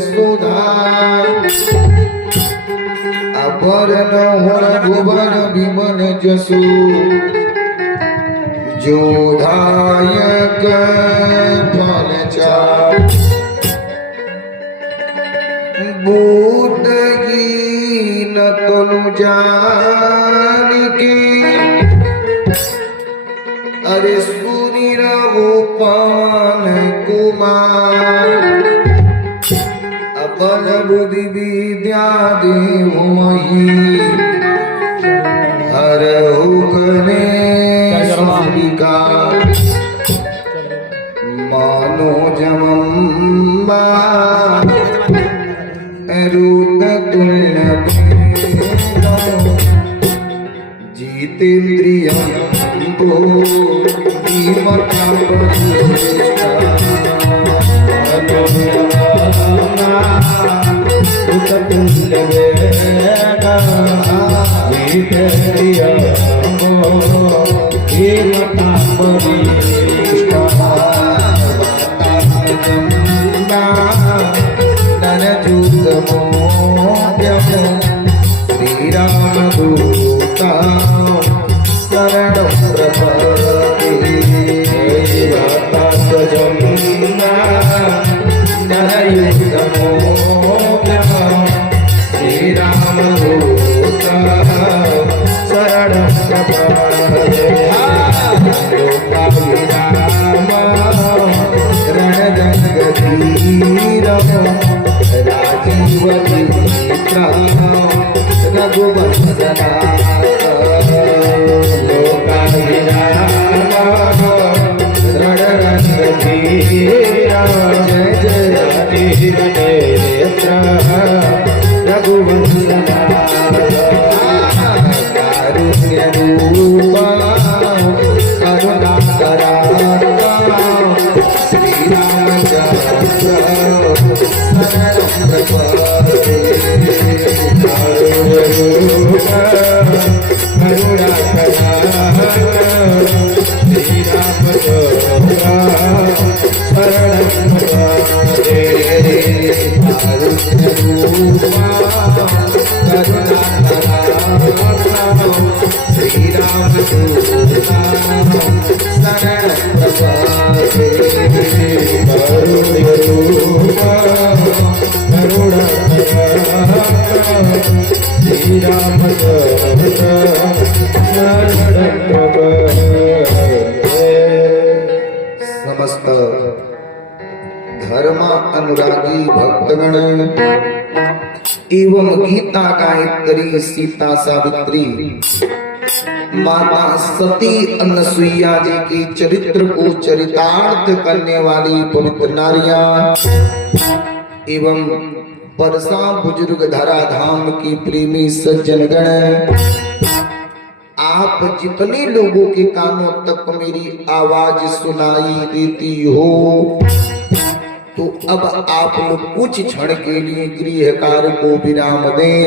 सुधा अपर न होर भुवन विमन जसु जोधायक फल चार बूटहीन तनु जानिके अरे सुनीर पवन कुमार अपन बुद्धि विद्या देव मही हरहु कने मानो जमम्बा रूप तुल्य जितेन्द्रियं श्रीरामदूता शरणं प्रपद्ये श्रीरामदूता शरणं प्रपद्ये राजीवनेत्र रघुवंशना लोकाभिराम रणरंगधीरा जय जय राजीवनेत्र रघुवंशना कारुण्यरूपा करुणाकरा श्रीरामचंद्र समस्त धर्म अनुरागी भक्तगण एवं गीता गायत्री सीता सावित्री माता सती अनसुईया जी के चरित्र को चरितार्थ करने वाली पवित्र नारियां एवं परसा बुजुर्ग धराधाम की प्रेमी सज्जनगण, आप जितने लोगों के कानों तक मेरी आवाज सुनाई देती हो, तो अब आप लोग कुछ क्षण के लिए गृह कार्य को विराम दें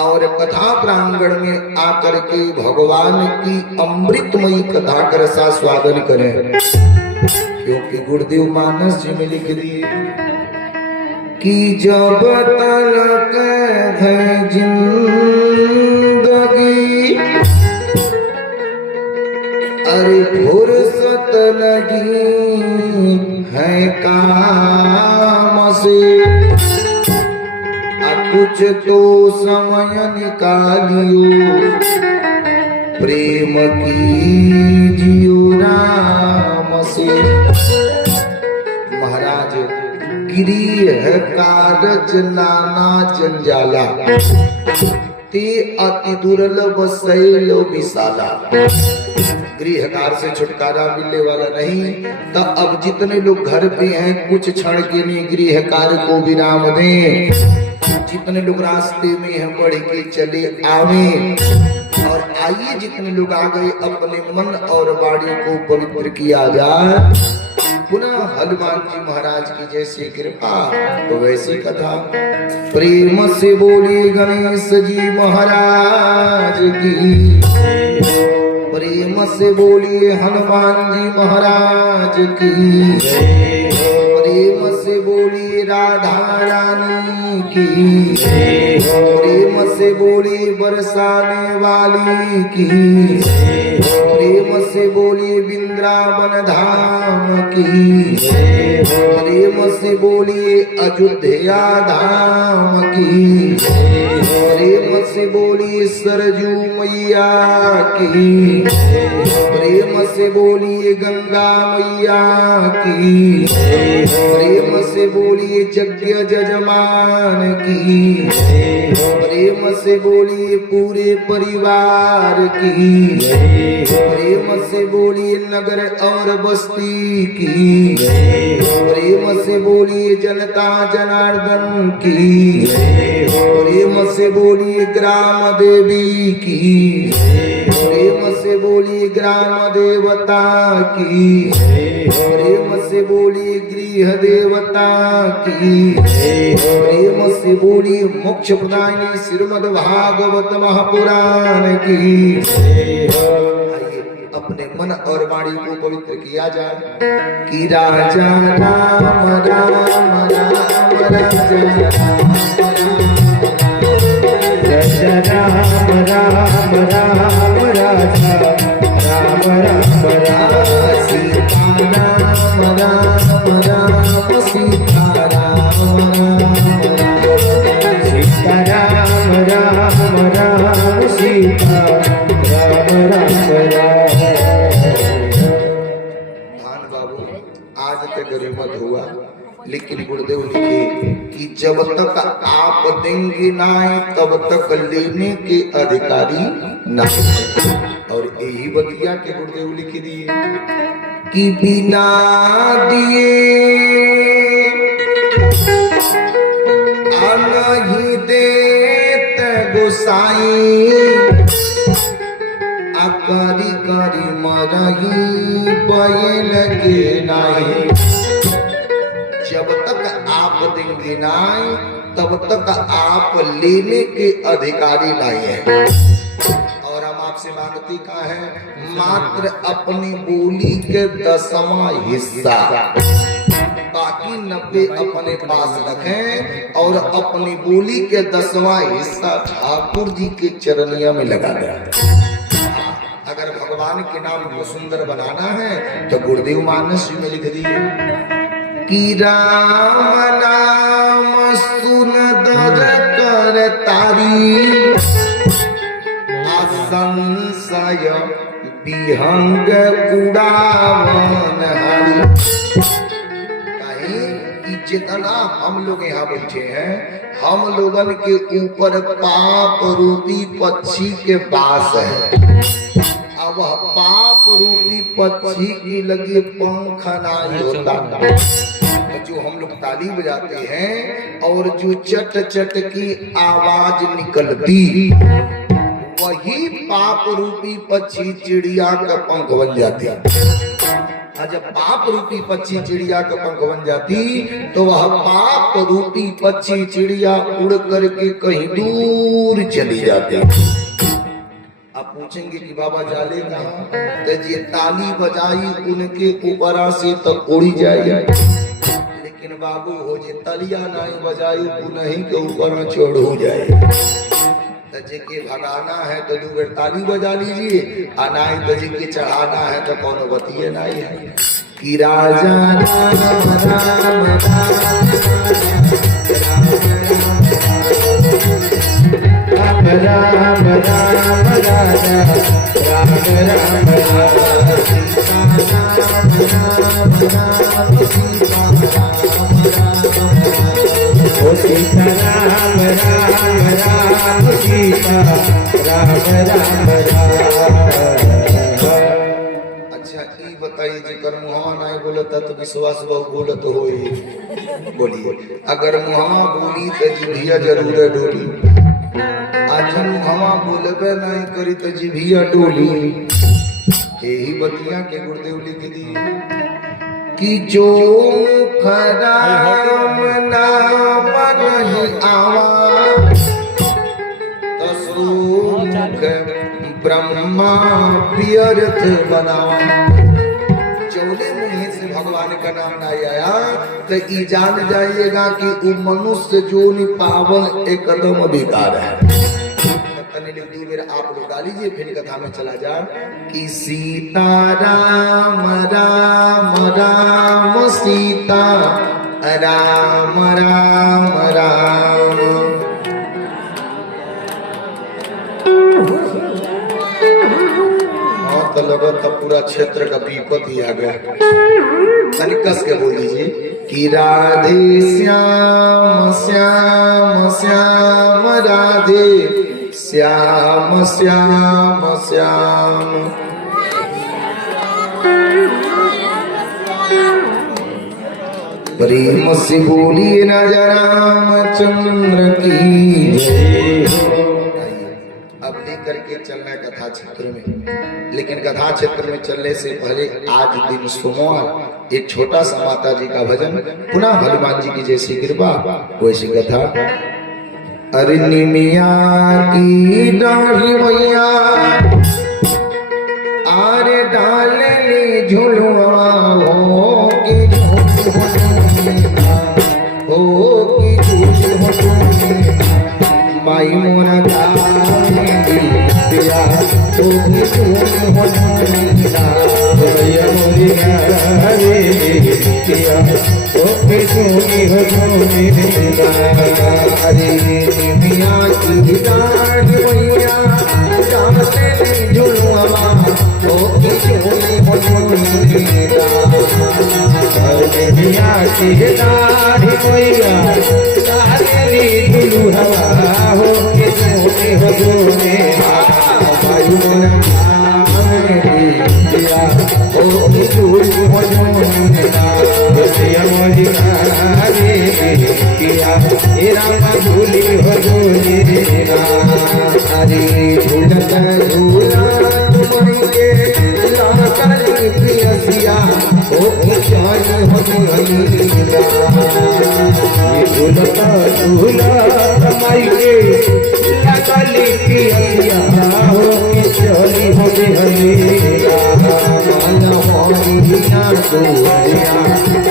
और कथा प्रांगण में आकर के भगवान की अमृतमयी कथा का रसास्वादन करें, क्योंकि गुरुदेव मानस जी में लिख दिए कि जब तक है जिंदगी अरे फुर्सत लगी है काम से, कुछ तो समय निकालियो प्रेम कीजियो राम से। महाराज गृह कारज नाना जंजाला ते अति दुर्लभ शैल विशाला। गृह कार्य से छुटकारा मिलने वाला नहीं, तो अब जितने लोग घर पे हैं कुछ क्षण के लिए गृह कार्य को विराम दें, जितने लोग रास्ते में हैं बढ़ के चले आवे, और आइए जितने लोग आ गए अपने मन और वाणी को पवित्र किया जाए। पुनः हनुमान जी महाराज की जैसी कृपा तो वैसी कथा। प्रेम से बोले गणेश जी महाराज की, प्रेम से बोलिए हनुमान जी महाराज की, प्रेम से बोलिए राधा रानी की, प्रेम से बोली बरसाने वाली की, प्रेम से बोली वृंदावन धाम की, प्रेम से बोली अयोध्या धाम की, प्रेम से बोली सरजू मैया की, प्रेम से बोली गंगा मैया की, प्रेम से बोली यज्ञ जजमान की, प्रेम से बोली पूरे परिवार की, प्रेम से बोली नगर और बस्ती की, प्रेम से बोली जनता जनार्दन की, प्रेम से बोली ग्राम देवी की, प्रेम से बोली ग्राम देवता की, प्रेम से बोली गृह देवता की, प्रेम से बोली मोक्ष प्रदायिनी श्रीमद् भागवत महापुराण की। अपने मन और वाणी को पवित्र किया जाए कि राजा राम राम राम राजा राम राम राम राजा राम राम राम सीता राम राम राम सीता राम सीता राम राम राम सीता राम राम राम। धान बाबू आज तक गरीबत हुआ, लेकिन गुरुदेव लिखे कि जब तक आप देंगे ना तब तक लेने के अधिकारी नहीं। और यही बतिया के गुरुदेव लिख दिए कि बिना दिए नहीं देते गोसाई, करी करी मरही बैल के नहीं। जब तक आप देंगे नहीं तब तक आप लेने के अधिकारी नहीं है। और हम आपसे मांगती का है मात्र अपनी बोली के 10वां हिस्सा, बाकी 90 अपने पास रखें और अपनी बोली के 10वां हिस्सा ठाकुर जी के चरनिया में लगा दें। अगर भगवान के नाम को सुंदर बनाना है तो गुरुदेव मानस में लिख दिए कि राम नाम सुंदर कर तारी, असंशय विहंग उड़ावन हरि। कहीं जितना हम लोग यहाँ बैठे हैं, हम लोगन के ऊपर पाप रूपी पक्षी के बास है। अब पाप रूपी पक्षी की लगी पंख नहीं होता। जो हम लोग ताली बजाते हैं और जो चट चट की आवाज निकलती, वही पाप रूपी पक्षी चिड़िया का पंख बन जाती। जब पाप रूपी पक्षी चिड़िया का पंख बन जाती तो वह पाप रूपी पक्षी चिड़िया उड़ करके कहीं दूर चली जाती। आप पूछेंगे कि बाबा जाले कहाँ, तो ये ताली बजाई उनके ऊपर से तक उड़ी जाए, लेकिन बाबू हो जे तलिया नहीं बजाई उन्हीं के ऊपर छोड़ हो जाए। तो जिनके भगाना है तो 2 बेर ताली बजा लीजिए, अनाई तो जिनके चढ़ाना है तो कौन बतिए नहीं है कि राजा राम राम राम राम राम राजा राम राम राम सीता राम राम राम सीता राम राम राम। अच्छा ये बताइए जेकर मुहावा नहीं बोलता तो विश्वास बहु बोलत होई। बोलिए अगर मुहावा बोली तो जिभिया जरूर डोली, आज मुहावा बोलबे नहीं करी तो जिभिया डोली। यही बतिया के गुरुदेव लिख दी कि जो खराम नाम नहीं आवा तसो मुख ब्रह्मा व्यर्थ बनावा। चौले मुँह से भगवान का नाम नहीं आया तो ये जान जाइएगा कि वो मनुष्य जो नहीं पावन एकदम बेकार है। आप लोग डालीजिए, फिर कथा में चला जा कि सीता राम राम राम सीता राम राम राम। हाँ तो लगा तब पूरा क्षेत्र का विपद ही आ गया। कस के बोल दीजिए कि राधे श्याम श्याम श्याम राधे श्याम श्याम श्याम। प्रेम से बोलिए राजा रामचंद्र की जय। अब लेकर के चलना कथा क्षेत्र में, लेकिन कथा क्षेत्र में चलने से पहले आज दिन सोमवार एक छोटा सा माता जी का भजन, पुनः हनुमान जी की जैसी कृपा वैसी कथा। अरे निमिया की डाढ़ी मैया आरे डाले झुलवा हो की माई मोरा दिया तो अरे मिया की डाढ़ मैया झुलवा मिया की डाढ़ मैया हो अरे झूलत झूला प्रियसिया झूलता झूला माई के लगली प्रियसिया हो चली हमें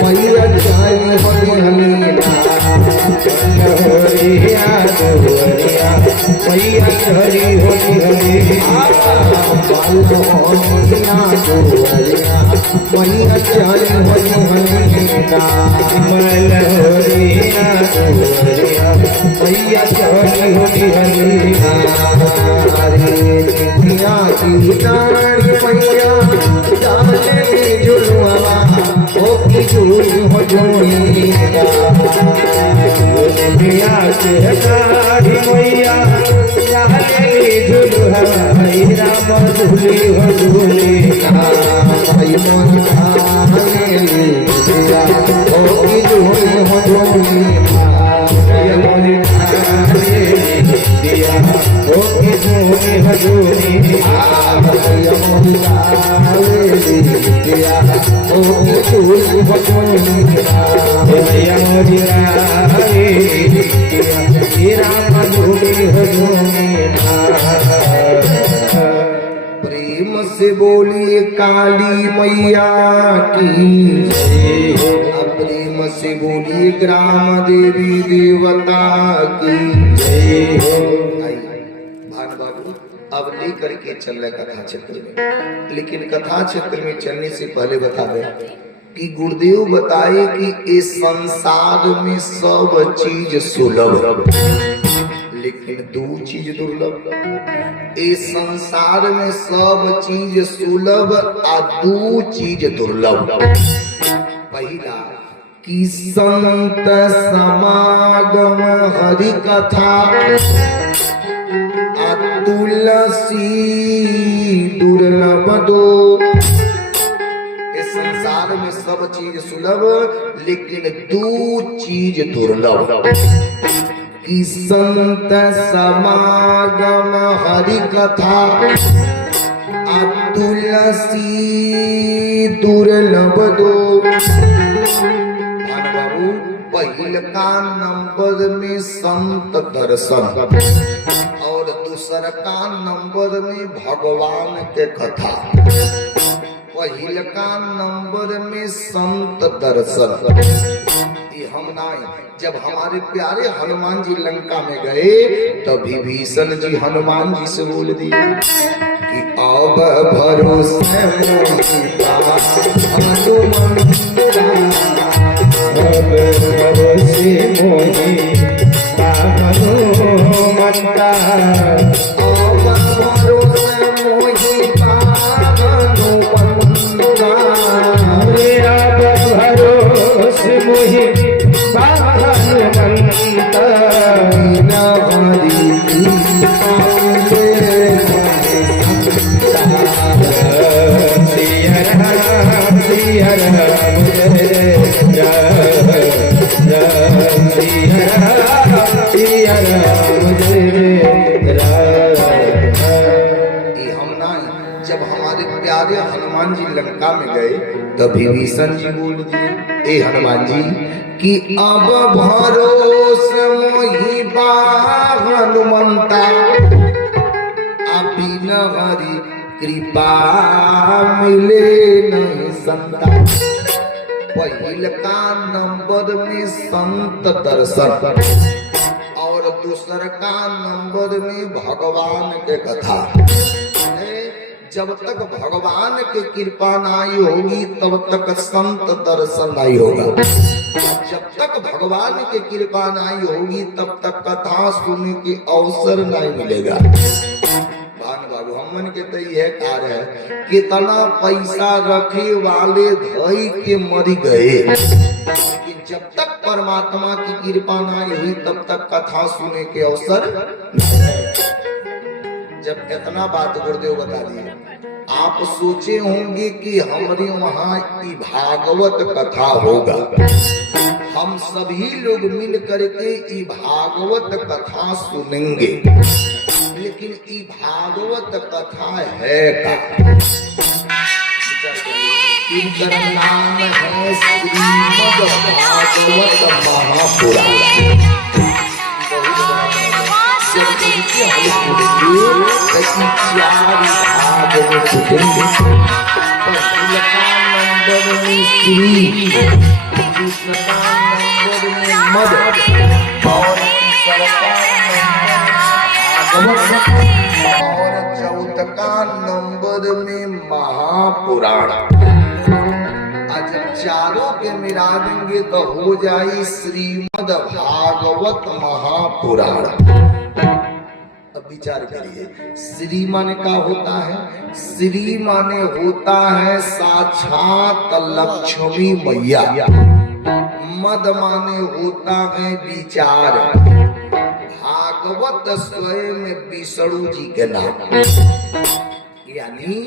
मैया जाए हमें मैया चली होली मैया चली मैया चली होली मैया की डाढ़ी मैया डाले झुलवा हो की झूल हो जोड़ेगा मिया से डाढ़ी मैया डाले झुलवा राम झूले हो झूलेगा भाई मन हो की झूल हो जोड़ेगा दिया हो की झूले हो जोड़ेगा प्रेम से बोलिए काली मैया की, प्रेम से बोलिए ग्राम देवी देवता की जय हो। भान बाबू अब लेकर के चल रहे कथा क्षेत्र में, लेकिन कथा क्षेत्र में चलने से पहले बता दें कि गुरुदेव बताए कि इस संसार में सब चीज सुलभ, लेकिन दो चीज दुर्लभ। इस संसार में सब चीज सुलभ और दो चीज दुर्लभ। पहला कि संत समागम हरि कथा तुलसी दुर्लभ दो। इस संसार में सब चीज सुलभ लेकिन दो चीज दुर्लभ। कि संत समागम हरि कथा तुलसी दुर्लभ दो। बाबू पहल का नंबर में संत दर्शन और दूसरा का नंबर में भगवान के कथा। पहल का नंबर में संत दर्शन कि हम नाए जब हमारे प्यारे हनुमान जी लंका में गए तो विभीषण जी हनुमान जी से बोल दिए कि अब भरोसे मोहिता हनुमंता, अब भरोसे मोहिता हनुमंता, अब भरोसे मोहिता हनुमंता, अब भरोसे मोहिता हनुमंता, बिना हरि कृपा मिले सिया राम सिया राम जय राम राम सिया राम जय राम। कि हम ना जब हमारे प्यारे हनुमान जी लंका में गए तो विभीषण जी बोल दिए ए हनुमान जी कि अब भरोसे मोहि बा हनुमंता, बिन हरि कृपा मिले नहीं संता। पहिल का नंबर में संत दर्शन और दूसर का नंबर में भगवान के कथा। जब तक भगवान की कृपा नहीं होगी तब तक संत दर्शन नहीं होगा। जब तक भगवान की कृपा नहीं होगी तब तक कथा सुनने के अवसर नहीं मिलेगा। भान बाबू हमन के तो यह कार्य है, कितना पैसा रखे वाले धई के मरी गए, लेकिन जब तक परमात्मा की कृपा नहीं हुई तब तक कथा सुनने के अवसर नहीं। जब इतना बात गुरुदेव बता दिए, आप सोचे होंगे कि हमारे वहाँ की भागवत कथा होगा, हम सभी लोग मिल करके ई भागवत कथा सुनेंगे, लेकिन ई भागवत कथा है का? इनका नाम है श्रीमद् भागवत महापुराण। ऐसी चार भाग में छुटेंगे। पहला नंबर में श्री, दूसरा नंबर में मद और तीसरा और चौथा नंबर में महापुराण। आज चारों के मिला देंगे तो हो जाए श्रीमद् भागवत महापुराण। अब विचार करिए, श्री माने का होता है? श्री माने होता है साक्षात लक्ष्मी मैया। मद माने होता है विचार। भागवत स्वयं विष्णु जी के नाम, यानी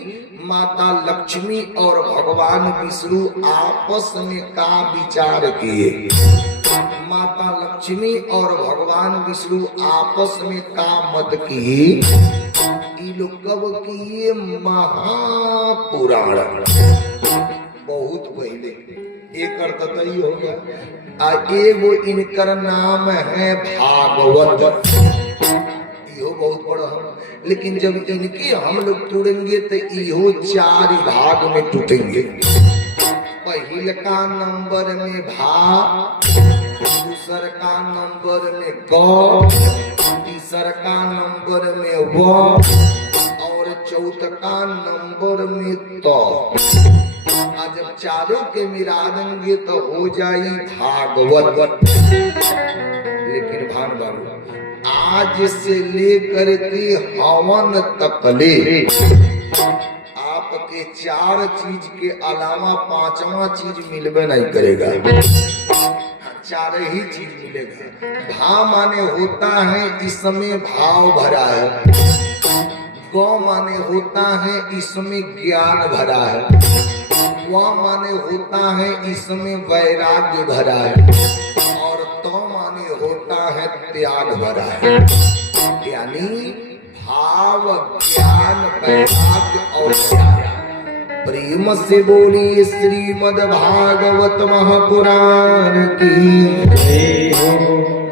माता लक्ष्मी और भगवान विष्णु आपस में का विचार किए। माता लक्ष्मी और भगवान विष्णु आपस में का मत किए। ये लोग कब किए? महापुराण। बहुत पहले एक ही हो गया। एगो इनकर नाम है भागवत, इहो बहुत बड़ा है। लेकिन जब इनके हम लोग तोड़ेंगे तो इहो चार भाग में टूटेंगे। पहल का नंबर में भा, दूसर का नंबर में ग, तीसर का नंबर में व और चौथा का नंबर में त। जब चारों के मिला देंगे तो हो जाई भागवत। लेकिन भान बाबू आज से लेकर के हवन तक ले आपके चार चीज के अलावा पांचवा चीज मिलबे नहीं करेगा। चार ही चीज मिलेगा। भाव माने होता है इसमें भाव भरा है। गौ माने होता है इसमें ज्ञान भरा है। वा माने होता है इसमें वैराग्य भरा है। और तो माने होता है त्याग भरा है। यानी भाव, ज्ञान, वैराग्य और त्याग। प्रेम से बोलिए श्रीमद् भागवत महापुराण की।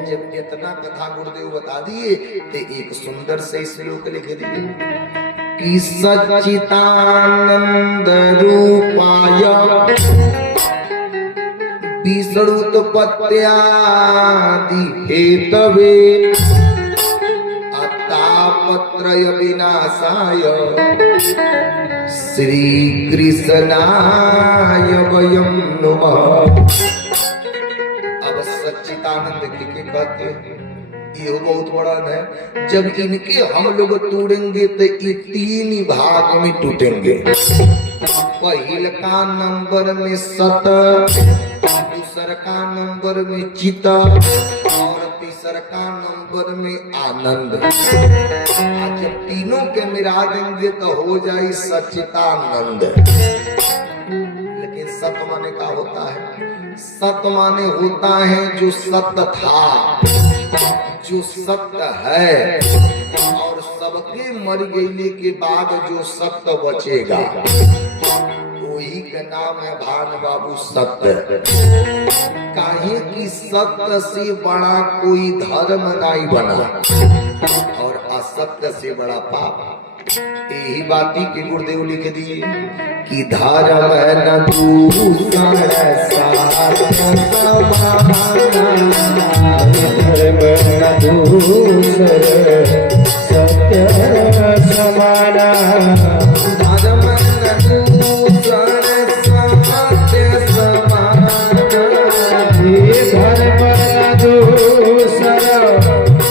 जब इतना कथा गुरुदेव बता दिए तो एक सुंदर से श्लोक लिख दिए कि सच्चिदानंद रूपाय विष्णुत्पत्त्यादि हेतवे तापत्रय विनाशाय श्री कृष्णाय वयं नमः। अब सच्चिदानंद के कहते हैं ये बहुत बड़ा है। जब इनके हम लोग तोड़ेंगे तो ये 3 भाग में टूटेंगे। पहल का नंबर में सत, दूसर का नंबर में चित और तीसर का नंबर में आनंद। जब तीनों के मिला देंगे तो हो जाए सच्चिदानंद। लेकिन सत माने का होता है? सत माने होता है जो सत्य था, जो सत्य है, और सबके मर गईले के बाद जो सत्य बचेगा वही का नाम है भान बाबू सत्य। काहे कि सत्य से बड़ा कोई धर्म नहीं बना और असत्य से बड़ा पाप। यही बाती के गुरुदेव लिख दिए कि धर्म न दूसर सत्य समाना। धर्म न दूसर सत्य समाना। धर्म दूसर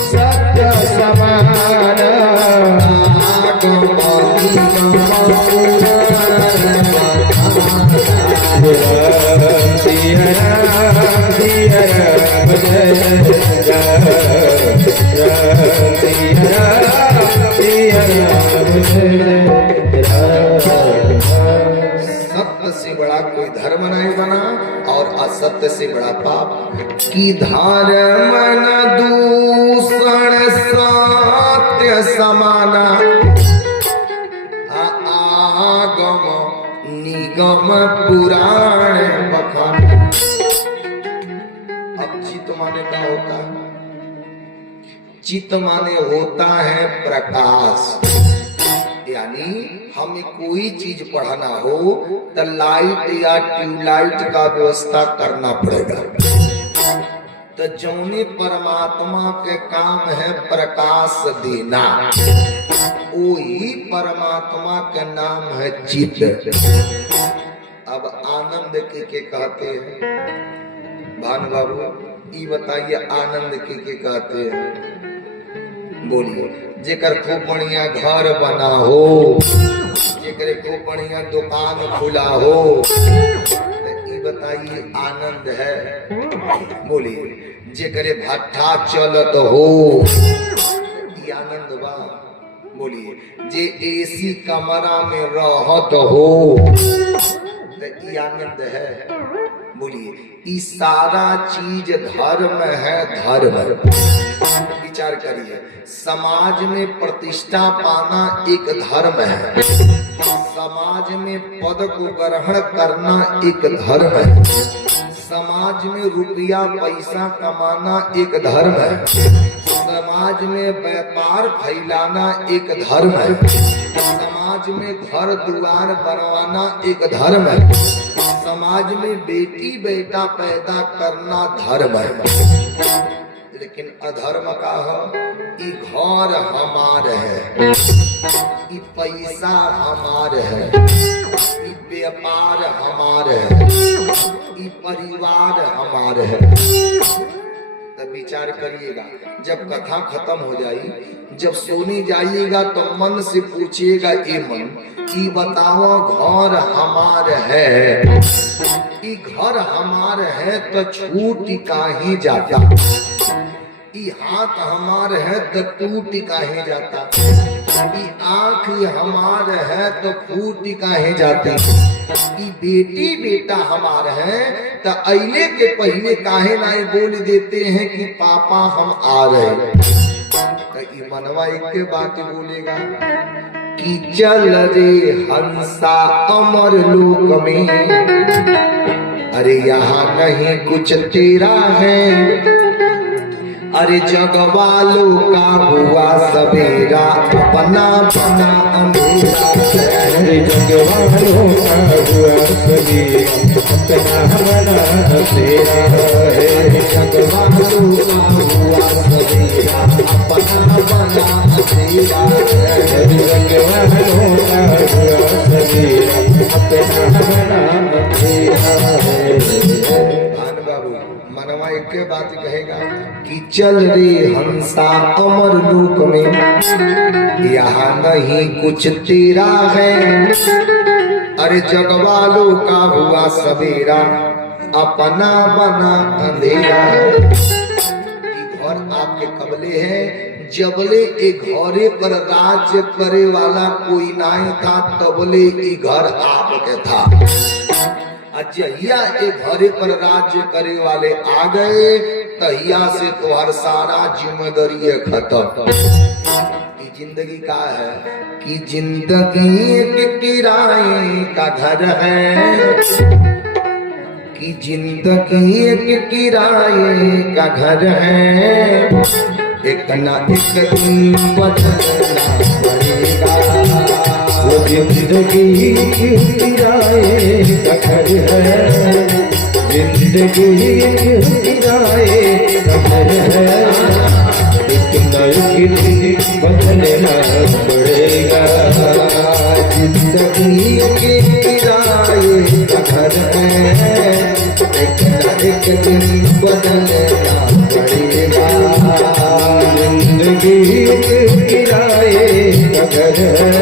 सत्य समाना। सिया राम सिया राम जय राम राम सिया राम जय राम। सत्य से बड़ा कोई धर्म नहीं बना और असत्य से बड़ा पाप। कि धर्म न दूषण सत्य समाना। आगम निगम पुराण बखान। अब चित माने क्या होता है? चित माने होता है प्रकाश। यानी हमें कोई चीज पढ़ाना हो तो लाइट या ट्यूबलाइट का व्यवस्था करना पड़ेगा। तो जौने परमात्मा के काम है प्रकाश देना, वही परमात्मा का नाम है चित। अब आनंद के कहते हैं भानु बाबू, ये बताइए आनंद के कहते हैं? बोलिए। जेकर खूब बढ़िया घर बना हो, जेकर खूब बढ़िया दुकान खुला हो, ये बताइए आनंद है? बोलिए। जेकरे भट्ठा चलत हो, ये आनंद बा? बोलिए। जे एसी कमरा में रहत हो, ये आनंद है? बोलिए। ये सारा चीज धर्म है। धर्म विचार करिए। समाज में प्रतिष्ठा पाना एक धर्म है। समाज में पद को ग्रहण करना एक धर्म है। समाज में रुपया पैसा कमाना एक धर्म है। समाज में व्यापार फैलाना एक धर्म है। समाज में घर द्वार बनवाना एक धर्म है। समाज में बेटी बेटा पैदा करना धर्म है। लेकिन अधर्म का है? ई घर हमार है, ई पैसा हमार है, ई व्यापार हमार है, ई परिवार हमार है। तब विचार करिएगा। जब कथा खत्म हो जाए, जब सोने जाइएगा तो मन से पूछिएगा, ए मन ई बताओ घर हमार है, ई घर हमार है तो छूट काहे जाता? ई हाथ हमार है तो टूट काहे जाता? ई आँख हमार है तो फूट काहे जाती? ई बेटी बेटा हमार है तो अइले के पहले काहे नहीं बोल देते हैं कि पापा हम आ रहे? तो ई मनवा एक के बात बोलेगा कि चल रे हंसा अमर लोक में, अरे यहाँ नहीं कुछ तेरा है। अरे जग वालों का हुआ सवेरा, अपना बना अंधेरा। जग वालों का हुआ सभी अपना बना तेरा है। जग वालों का हुआ सवेरा अपना बना तेरा है। जग वालों का हुआ सभी अपना बना तेरा है। भान बाबू मनवा एक बात कहेगा कि चल रे हंसा अमर लोक में, यहाँ नहीं कुछ तेरा है। अरे जग वालों का हुआ सवेरा अपना बना अंधेरा। घर आपके कबले है, जबले ए घरे पर राज्य करे वाला कोई नाई था, तबले ए घर आपके था। अजहिया ए घरे पर राज्य करे वाले आ गए, तहिया से तुम्हार सारा जिम्मेदारी खत्म। जिंदगी का है कि जिंदगी एक किराए का घर है, कि जिंदगी एक किराए का घर है। एक ना एक दिन बदलना पड़ेगा। वो जिंदगी किराए का घर है, जिंदगी किराए का घर है। एक न एक दिन बदलना पड़ेगा। जिंदगी के किराए का घर है, एक न एक दिन बदलना पड़ेगा। जिंदगी किराए का घर है,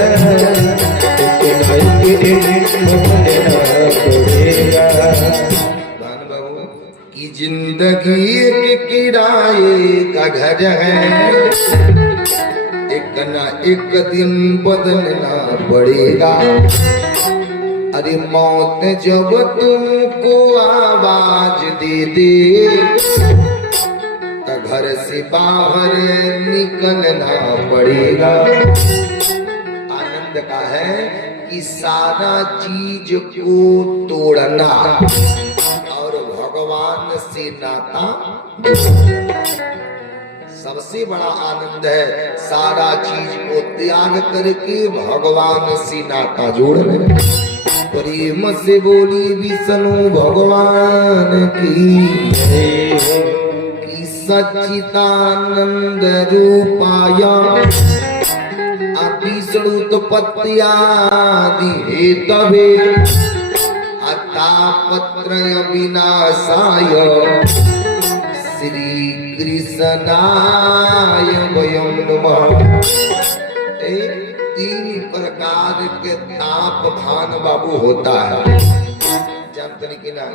एक न एक दिन बदलना पड़ेगा। भान बाबू की जिंदगी के किराए का घर है, एक न एक दिन बदलना पड़ेगा। अरे मौत जब तुमको आवाज दे दे, तो घर से बाहर निकलना पड़ेगा। आनंद का है कि सारा चीज को तोड़ना और भगवान से नाता। सबसे बड़ा आनंद है सारा चीज को त्याग करके भगवान से नाता जोड़ना। प्रेम से बोली विष्णु भगवान की जय हो, कि सच्चिदानंद रूपाया विष्णुत्पत्त्यादि हेतवे तापत्रय विनाशाय श्री कृष्णाय वयं नमः। तीन प्रकार के ताप भान बाबू होता है, जानते नहीं कि ना?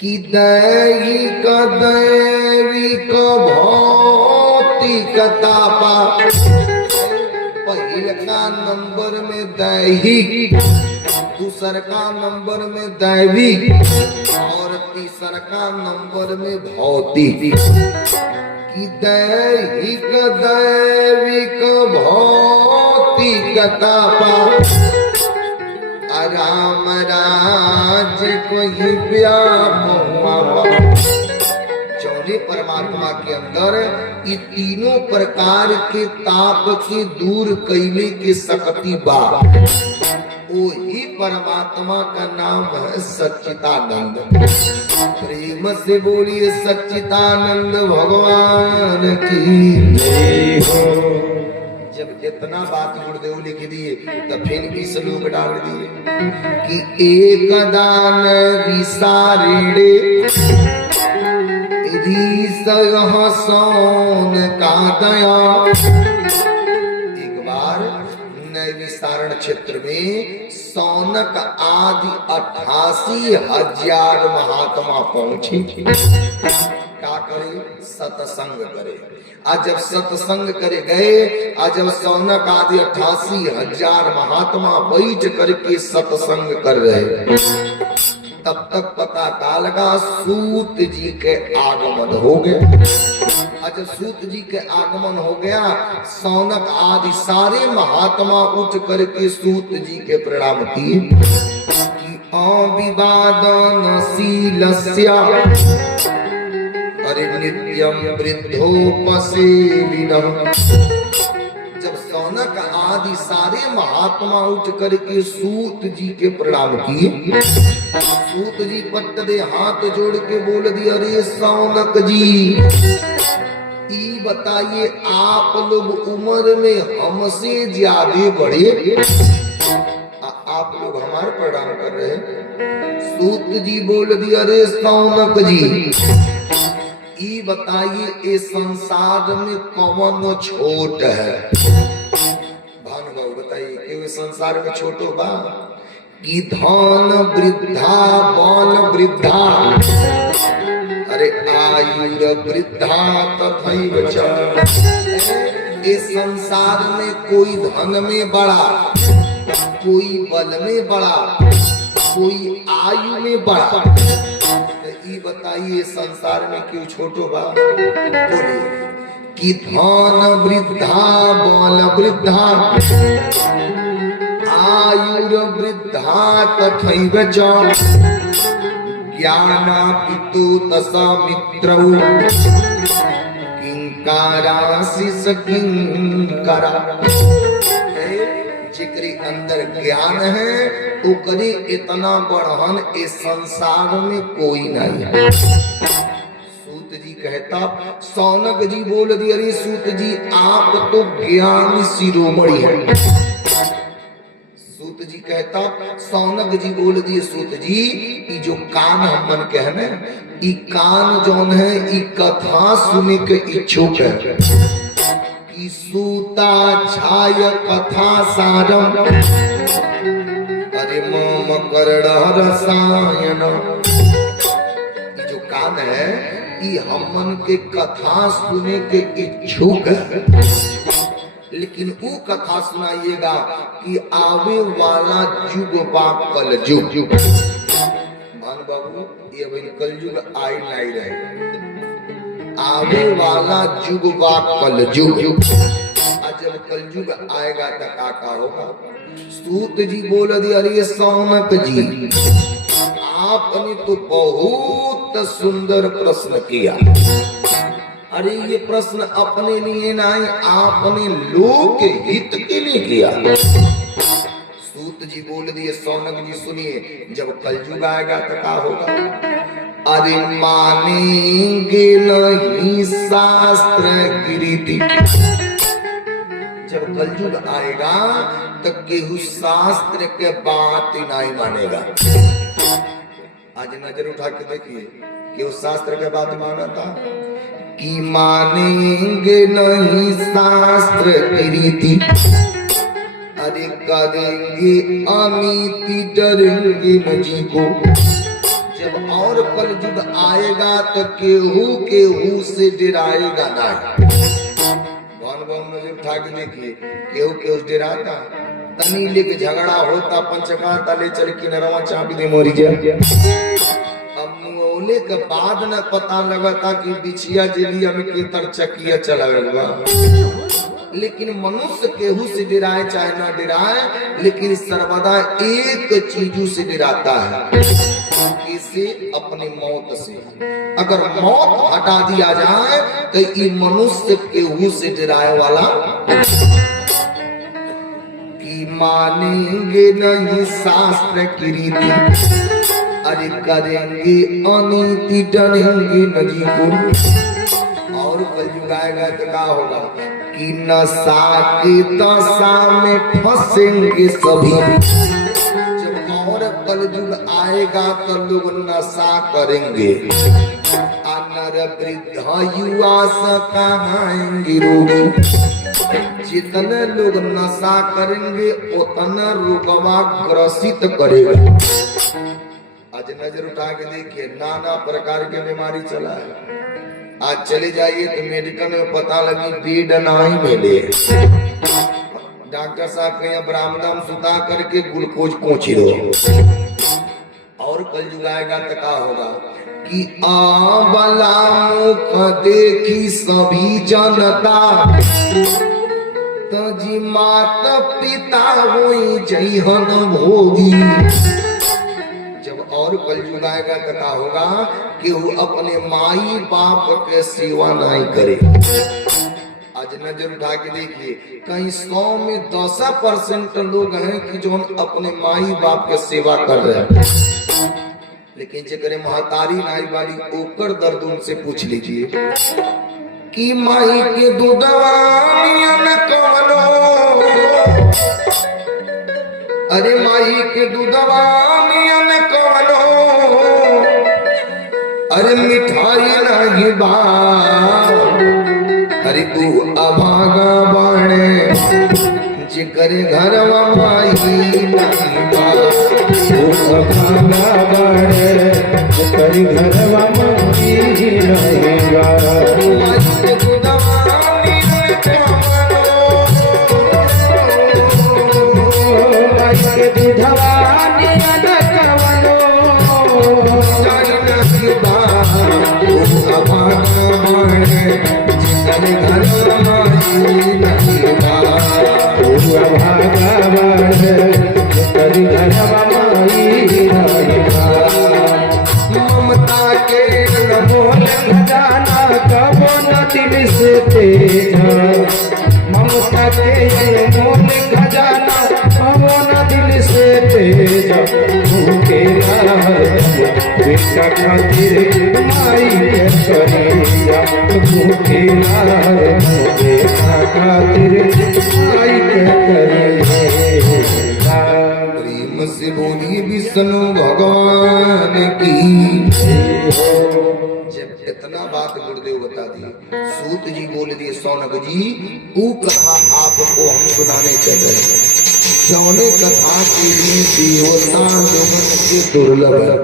कि दैहिक दैविक भौतिक तापा। पहले का नंबर में दैहिक, दूसर का नंबर में दैविक और तीसर का नंबर में भौतिक। कि दैहिक दैविक भौतिक तापा राम राज कोई व्यापक। चौथे परमात्मा के अंदर ये तीनों प्रकार के ताप के दूर कैले के शक्ति बा। वही परमात्मा का नाम है सच्चिदानंद। प्रेम से बोलिए सच्चिदानंद भगवान की जय हो। जब इतना बात गुरुदेव लिख दिए तब फिर भी श्लोक डाल दिए कि एक दान विसारिणे सोन का दया। एक बार नैविसारण क्षेत्र में सौनक आदि 88,000 महात्मा पहुंचे। क्या करे? सत्संग करे। आज जब सत्संग करे गए, आज जब सौनक आदि 88,000 महात्मा बैठ करके सत्संग कर रहे, तब तक पता काल का सूत जी के आगमन हो गया। जब सूत जी के आगमन हो गया, सौनक आदि सारे महात्मा उठ करके सूत जी के प्रणाम किए कि अविवादनशीलस्य अरे नित्यम वृद्धोपसेविनः। जब सौनक आदि सारे महात्मा उठ करके सूत जी के प्रणाम किए। सूत जी पट्ट दे हाथ जोड़ के बोल दिया, अरे सौनक जी, ई बताइए आप लोग उम्र में हमसे ज्यादा बड़े, आप लोग हमारे प्रणाम कर रहे हैं। सूत जी बोल दिया, अरे सौनक जी, ई बताइए इस संसार में कौन छोट है? भानु बताइए कि संसार में छोटो बा कि धन वृद्धा बल वृद्धा, अरे आयु वृद्धा तथैव च। इस संसार में कोई धन में बड़ा, कोई बल में बड़ा, कोई आयु में बड़ा, ये बताइए संसार में क्यों छोटो बा? बोलिए कि धन वृद्धा बल वृद्धा आयु वृद्धा तथैव च, ज्ञाना पितु तसा मित्रौ किंकारासिस किंकरा। जिकरे अंदर ज्ञान है ओकरे इतना बढ़हन इस संसार में कोई नहीं है। सूत जी कहता, सौनक जी बोल दिया, अरे सूत जी आप तो ज्ञान शिरोमणि है। सूत जी कहता, सौनक जी बोल दिए, सूत जी ई जो कान हमन के है ना, ई कान जौन है ई कथा सुने के इच्छुक है। ई सूता छाय कथा सारम, अरे मोम कर्ण रसायन। ई जो कान है ई हमन के कथा सुने के इच्छुक है, लेकिन वो कथा सुनाइएगा कि आवे वाला युग बा कल युग। मान बाबू ये अभी कल युग आई नहीं रहे, आवे वाला युग बा कल युग। जब कल युग आएगा तो का होगा? सूत जी बोल दिया, अरे सौनक जी आपने तो बहुत सुंदर प्रश्न किया। अरे ये प्रश्न अपने लिए नहीं, आपने लोक के हित के लिए किया। सूत जी बोल दिए, सौनक जी सुनिए, जब कलयुग आएगा तो क्या होगा? अरे मानेंगे नहीं शास्त्र की रीति। जब कलयुग आएगा तो केहू शास्त्र के बात नहीं मानेगा। आज नजर उठा के देखिए कि उस शास्त्र के बात माना था कि मानेंगे नहीं शास्त्र की रीति, अरे करेंगे अनीति डरेंगे नजी को। जब और कलयुग आएगा तो केहू से डराएगा नहीं। नजर उठा के देखिए केहू डराता, तनी लेके झगड़ा होता, पंचकाता ले चल के नरवा चाबी दे मोरी जा। के बाद न पता लगता कि बिछिया जेलिया में के तर चकिया चला गया। लेकिन मनुष्य केहू से डराए चाहे ना डराए, लेकिन सर्वदा एक चीजों से डराता है, इसे अपने मौत से। अगर मौत हटा दिया जाए तो ये मनुष्य केहू से डराए वाला कि मानेंगे नहीं शास्त्र की रीति, अरे करेंगे अनीति डरेंगे नजी को। और कलयुग आएगा तो क्या होगा कि नशा के दशा में फंसेंगे सभी। जब और कलयुग आएगा तो लोग नशा करेंगे, नर वृद्ध युवा सकाएंगे रोगी। जितने लोग नशा करेंगे उतना रोगवा ग्रसित करेगा। आज नजर उठा के देखिए नाना प्रकार के बीमारी चला है। आज चले जाइए तो मेडिकल में पता लगी बेड नहीं मिले, डॉक्टर साहब के यहाँ बरामदा में सुता करके ग्लूकोज पहुंची दो। और कलयुग आएगा तो क्या होगा कि आबला मुख देखी सभी जनता, तो जी माता पिता हुई जैहन भोगी। और कलयुग आएगा तो क्या होगा कि वो अपने माई बाप के सेवा नहीं करे। आज आज नजर उठा के देखिए, कहीं 100 में 10% लोग हैं कि जो अपने माई बाप के सेवा कर रहे हैं, लेकिन जेकरे महतारी नाई वाली ओकर दर्द उनसे पूछ लीजिए कि माई के दूधवा नियन कवनो, अरे माई के दूधवा नियन कवनो, अरे मिठाई नहीं बा, अरे तू अभागा बाणे जिकरे घरवा माई नहीं बा, तू अभागा बाणे जिकरे घरवा माई नहीं बा, माई के दूधवा नियन कवनो, माई के दूधवा नियन कवनो, मिठाई नहीं बा, तू अभागा बाणे जिकरे घरवा माई नहीं बा, तू अभागा बाणे जिकरे घरवा माई नहीं बा, ममता के मोल खजाना कबो न दिल से तेजा, ममता के मोल खजाना कबो न दिल से तेजा, भूखे बेटा खातिर माई के करेजा, भूखे बेटा खातिर माई के करेजा। प्रेम से बोली विष्णु भगवान की। जब इतना बात गुरुदेव बता दिए, सूत जी बोल दिए सौनक जी वो कथा आपको हम सुनाने चल रहे हैं, जौने कथा के लिए देवता लोगन के दुर्लभ है।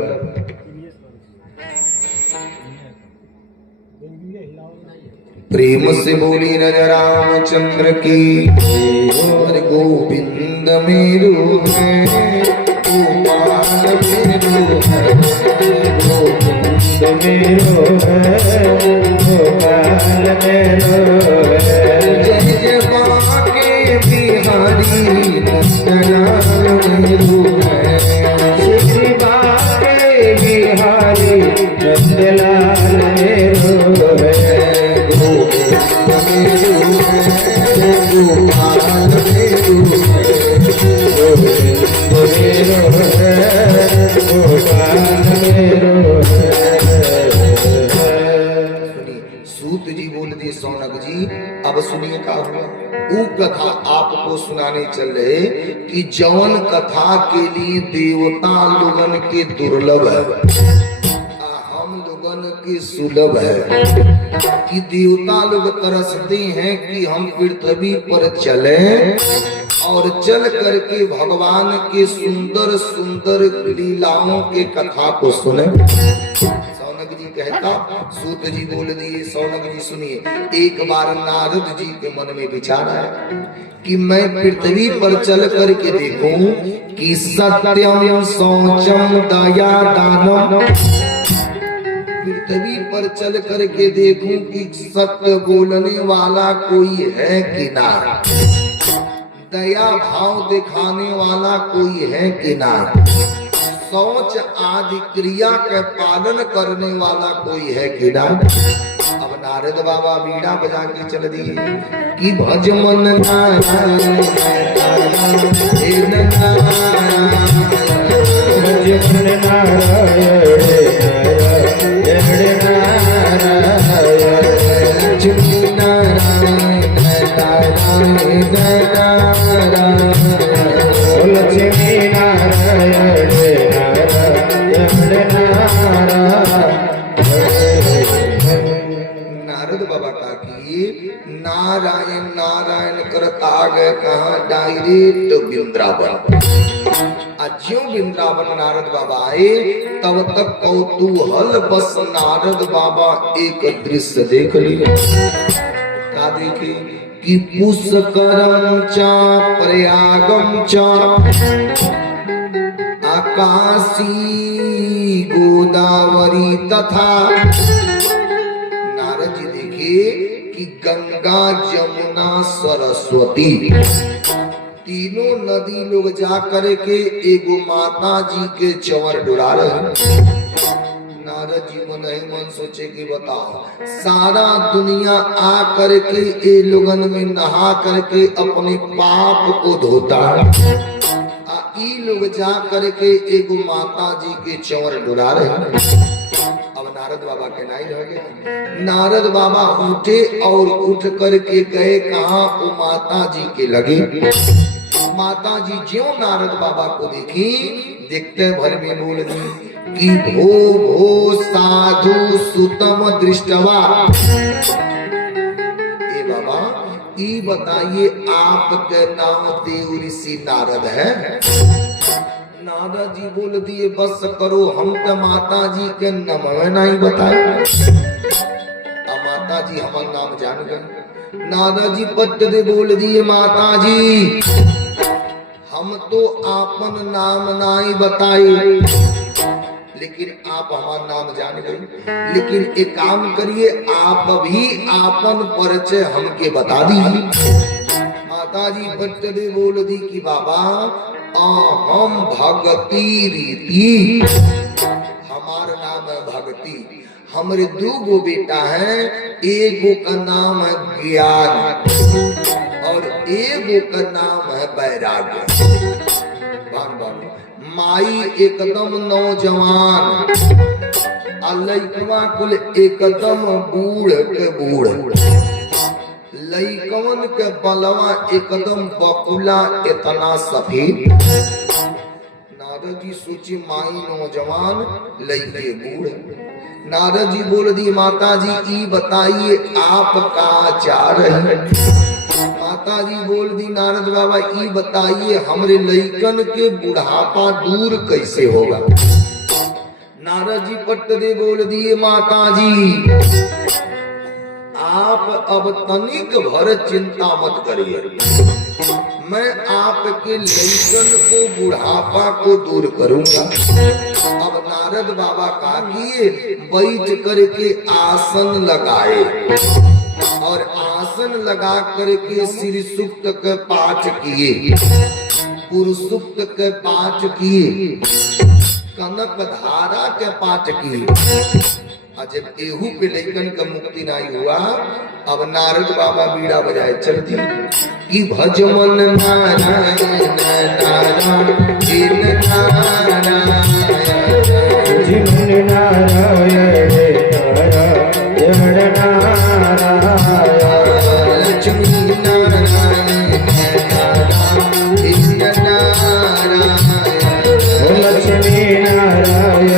प्रेम से बोली राजा रामचंद्र की, हरि गोविंद मेरो है, गोपाल मेरो है, गोविंद मेरो है, गोपाल मेरो है, जय जय बाके बिहारी नंदलाल मेरो है, श्री बाके बिहारी नंदलाल मेरो है, गोपाल मेरो है, गोपाल मेरो सूत जी बोल दिए सौनक जी अब सुनिए का हुआ। वो कथा आपको सुनाने चल रहे कि जौन कथा के लिए देवता लोगन के दुर्लभ है, हम लोगन के सुलभ है, कि देवता लोग तरसते हैं कि हम पृथ्वी पर चले और चल करके भगवान के सुंदर सुंदर लीलाओं के कथा को सुने। सौनक जी कहता, सूत जी बोल दिए सौनक जी सुनिए, एक बार नारद जी के मन में विचार आया कि मैं पृथ्वी पर चल करके देखूं कि सत्यम शौचम दया दानम, पृथ्वी पर चल करके देखूं कि सत्य बोलने वाला कोई है कि ना, दया भाव दिखाने वाला कोई है कि ना, शौच आदि क्रिया के पालन करने वाला कोई है कि ना। अब नारद बाबा बीड़ा बजा के चल दिए कि भज मन नारायण हे नारायण, भज मन नारायण हे नारायण, लक्ष्मी नारायण नारायण नारायण, लक्ष्मी नारायण नारद बाबा का कि नारायण नारायण करता गए कहा डायरेक्ट वृंदावन। ज्यों वृंदावन नारद बाबा आए तब तक कौतूहल बस नारद बाबा एक दृश्य देख लिए। क्या देखे कि पुष्करम चा प्रयागम चा आकाशी गोदावरी तथा, नारद जी देखे कि गंगा जमुना सरस्वती तीनों नदी लोग जा कर के एगो माता जी के चवर डुरा रहे। नारद जी मन ही मन सोचे कि बताओ सारा दुनिया आ करके ए लोगन में नहा करके अपने पाप को धोता है, ई लोग जा करके एगो माता जी के चौर डुला रहे हैं। अब नारद बाबा के नहीं रह गए। नारद बाबा उठे और उठ करके गए कहा, वो माता जी के लगे। माता जी ज्यों नारद बाबा को देखी, देखते भर में बोल दी कि भो भो साधु सुतम दृष्टवा। ए बाबा ई बताइए आपके नाम देव ऋषि नारद है? नारद जी बोल दिए बस करो, हम तो माता जी के नाम नहीं बताए। अब माता जी हमारा नाम जान गए। नारद जी पट दे बोल दिए माता जी हम तो आपन नाम नहीं बताए, लेकिन आप हमारा नाम जान गए। लेकिन एक काम करिए, आप भी आपन परिचय हमके बता दीजिए। माता जी पट दे बोल दी कि बाबा हम भगती रीति, हमारा नाम है भगती। हमारे दो गो बेटा है, एगो का नाम है ज्ञान और एगो का नाम है वैराग्य। माई एकदम नौजवान, लइकवा कुल एकदम बूढ़ के बूढ़, लइकवन के बलवा एकदम बकुला इतना सफेद। नारद जी सोची माई नौजवान लइके बूढ़। नारद जी बोल दी माता जी ई बताइए आपका आचार है? माता जी बोल दी नारद बाबा ई बताइए हमरे लइकन के बुढ़ापा दूर कैसे होगा? नारद जी पट दे बोल दिए माता जी आप अब तनिक भर चिंता मत करिए, मैं आपके लइकन को बुढ़ापा को दूर करूंगा। अब नारद बाबा का किए बैठ करके आसन लगाए और आसन लगा करके श्री सूक्त के पाठ किए, पुरुष सूक्त के पाठ किए, कनक धारा के पाठ किए। जब एहू पे लइकन का मुक्ति नहीं हुआ, अब नारद बाबा बीड़ा बजाए चलती कि भजमन नारायण नारायण भजमन नारायण लक्ष्मी नारायण लक्ष्मी नारायण